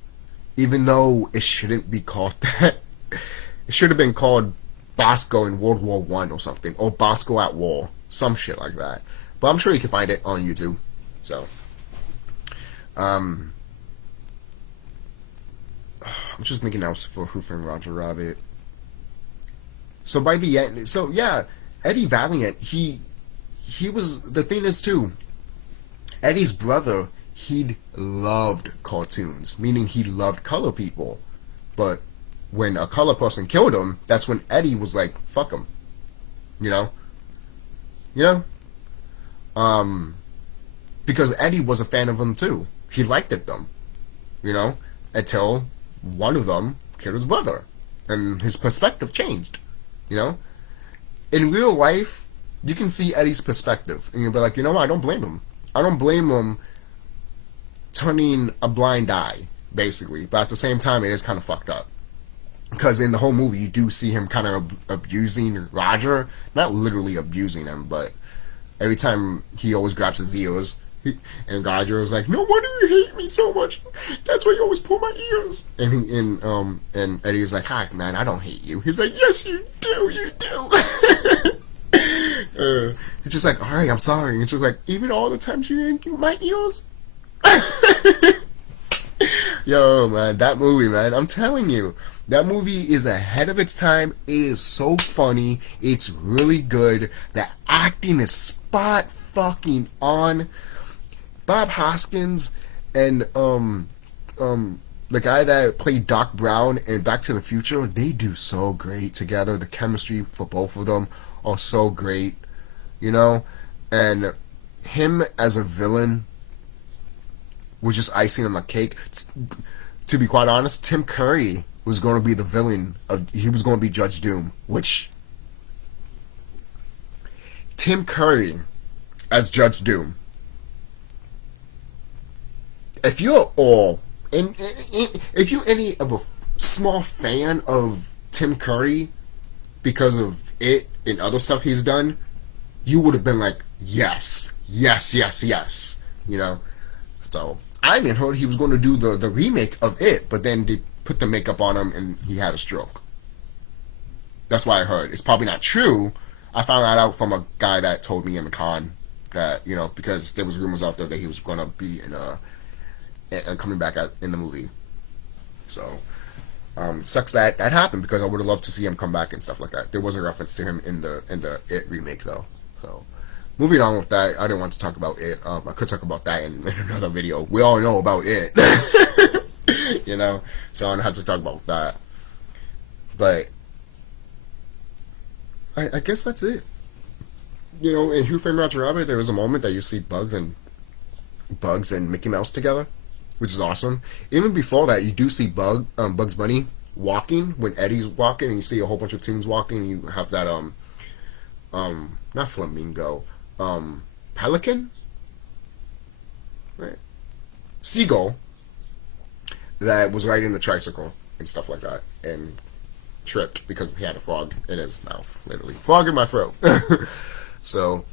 Even though it shouldn't be called that. It should have been called Bosco in World War One or something. Or Bosco at War. Some shit like that. But I'm sure you can find it on YouTube. So. I'm just thinking now for Who Framed Roger Rabbit. So by the end, so yeah, Eddie Valiant, he was, the thing is too, Eddie's brother, he loved cartoons, meaning he loved color people. But when a color person killed him, that's when Eddie was like, fuck him. You know? You know? Because Eddie was a fan of them too. He liked it them. You know? Until one of them killed his brother. And his perspective changed. You know? In real life, you can see Eddie's perspective. And you'll be like, you know what? I don't blame him. I don't blame him turning a blind eye, basically. But at the same time, it is kind of fucked up. Because in the whole movie, you do see him kind of abusing Roger. Not literally abusing him, but every time he always grabs his ears. And Roger was like, no wonder you hate me so much. That's why you always pull my ears. And Eddie's like, hi, man, I don't hate you. He's like, yes, you do, you do. He's just like, alright, I'm sorry. And it's just like, even all the times you yank my ears? Yo, man, that movie, man, I'm telling you, that movie is ahead of its time. It is so funny. It's really good. The acting is spot fucking on. Bob Hoskins and the guy that played Doc Brown in Back to the Future, they do so great together. The chemistry for both of them are so great, you know. And him as a villain was just icing on the cake. To be quite honest, Tim Curry was going to be the villain he was going to be Judge Doom, which Tim Curry as Judge Doom. If you're if you're any of a small fan of Tim Curry because of it and other stuff he's done, you would have been like, yes, yes, yes, yes, you know. So I even heard he was going to do the remake of it, but then they put the makeup on him and he had a stroke. That's what I heard. It's probably not true. I found that out from a guy that told me in the con that, you know, because there was rumors out there that he was going to be in coming back in the movie. So sucks that happened, because I would have loved to see him come back and stuff like that. There was a reference to him in the It remake though. So moving on with that, I didn't want to talk about it. I could talk about that in another video. We all know about it. You know, so I don't have to talk about that. But I guess that's it. You know, in Who Framed Roger Rabbit, there was a moment that you see Bugs and Mickey Mouse together, which is awesome. Even before that, you do see Bugs Bunny walking when Eddie's walking, and you see a whole bunch of tunes walking, and you have that not flamingo, pelican, right? Seagull that was riding a tricycle and stuff like that, and tripped because he had a frog in his mouth, literally. Frog in my throat. So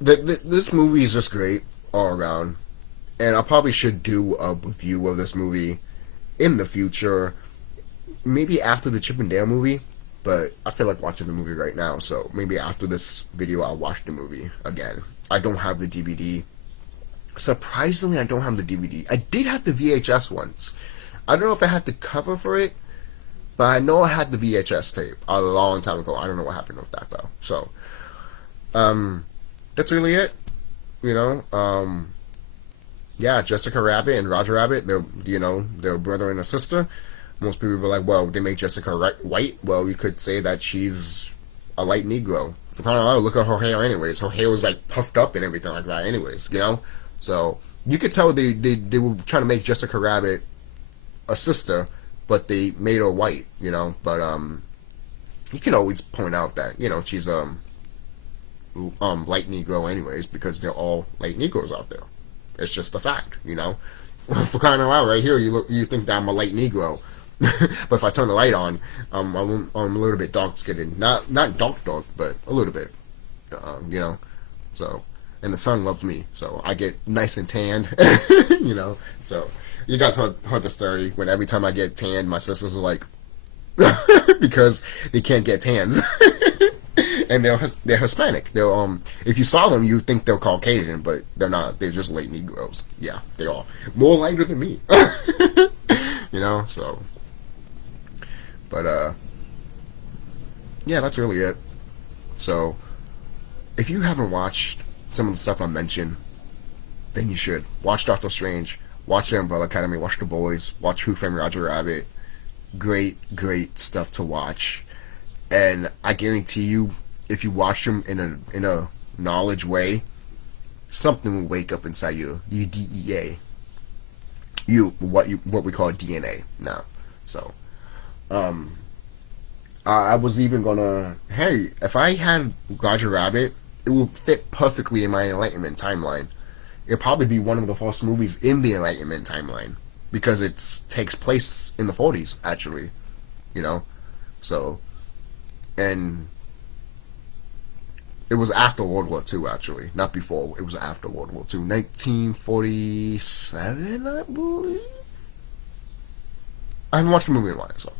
this movie is just great all around, and I probably should do a review of this movie in the future, maybe after the Chip and Dale movie, but I feel like watching the movie right now, so maybe after this video I'll watch the movie again. I don't have the DVD. Surprisingly, I don't have the DVD. I did have the VHS once. I don't know if I had the cover for it, but I know I had the VHS tape a long time ago. I don't know what happened with that though. So that's really it. You know, yeah, Jessica Rabbit and Roger Rabbit, they're brother and a sister. Most people were like, well, they made Jessica white. Well, you could say that she's a light Negro. For crying out loud, look at her hair anyways. Her hair was like puffed up and everything like that anyways, you know? So you could tell they were trying to make Jessica Rabbit a sister, but they made her white, you know? But you can always point out that, you know, she's light Negro anyways, because they're all light Negroes out there. It's just a fact, you know? For crying out loud, right here, you think that I'm a light Negro. But if I turn the light on, I'm a little bit dark skinned. Not dark, but a little bit. You know? So, and the sun loves me, so I get nice and tanned. You know? So, you guys heard the story when every time I get tanned, my sisters are like, because they can't get tans. And they're Hispanic. They're if you saw them, you think they're Caucasian, but they're not. They're just late Negroes. Yeah, they are more lighter than me. You know, so. But yeah, that's really it. So, if you haven't watched some of the stuff I mentioned, then you should watch Doctor Strange, watch The Umbrella Academy, watch The Boys, watch Who Framed Roger Rabbit. Great stuff to watch, and I guarantee you, if you watch them in a knowledge way, something will wake up inside you. DEA. What we call DNA now. So, I was even gonna, hey, if I had Roger Rabbit, it would fit perfectly in my Enlightenment timeline. It'd probably be one of the first movies in the Enlightenment timeline, because it takes place in the 40s, actually, you know, so, and it was after World War II, actually, not before. It was after World War II, 1947, I believe. I haven't watched the movie in a while, so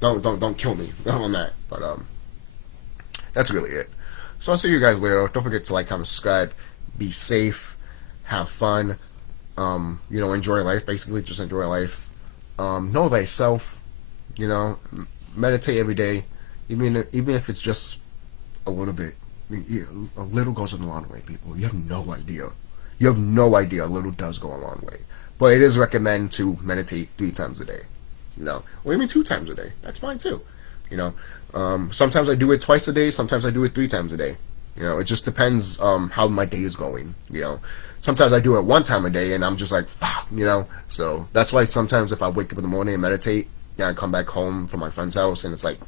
don't kill me on that. But that's really it. So I'll see you guys later. Don't forget to like, comment, subscribe. Be safe. Have fun. You know, enjoy life. Basically, just enjoy life. Know thyself. You know, meditate every day, even if it's just a little bit. A little goes a long way, people. You have no idea. You have no idea. A little does go a long way. But it is recommended to meditate 3 times a day. You know, or even 2 times a day. That's fine too. You know, sometimes I do it twice a day. Sometimes I do it 3 times a day. You know, it just depends how my day is going. You know, sometimes I do it 1 time a day and I'm just like, fuck, you know. So that's why sometimes if I wake up in the morning and meditate, and I come back home from my friend's house and it's like,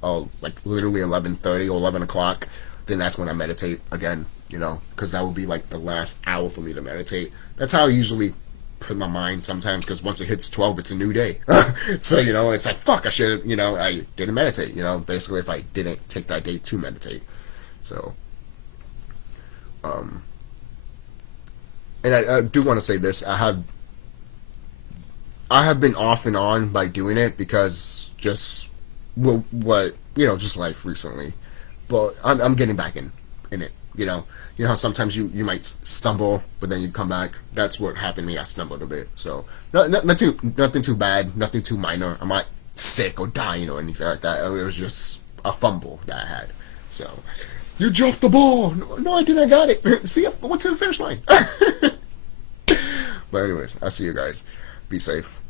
oh, like literally 11:30 or 11 o'clock, then that's when I meditate again. You know, because that would be like the last hour for me to meditate. That's how I usually put my mind sometimes, because once it hits 12, it's a new day. So, you know, it's like, fuck, I should, you know, I didn't meditate, you know, basically if I didn't take that day to meditate. So, and I do want to say this, I have been off and on by doing it, because just, what you know, just life recently. But I'm getting back in it, you know. You know how sometimes you might stumble, but then you come back. That's what happened to me. I stumbled a bit. So, nothing too bad, nothing too minor. I'm not sick or dying or anything like that. It was just a fumble that I had. So, you dropped the ball. No, I didn't. I got it. See, I went to the finish line. But anyways, I'll see you guys. Be safe.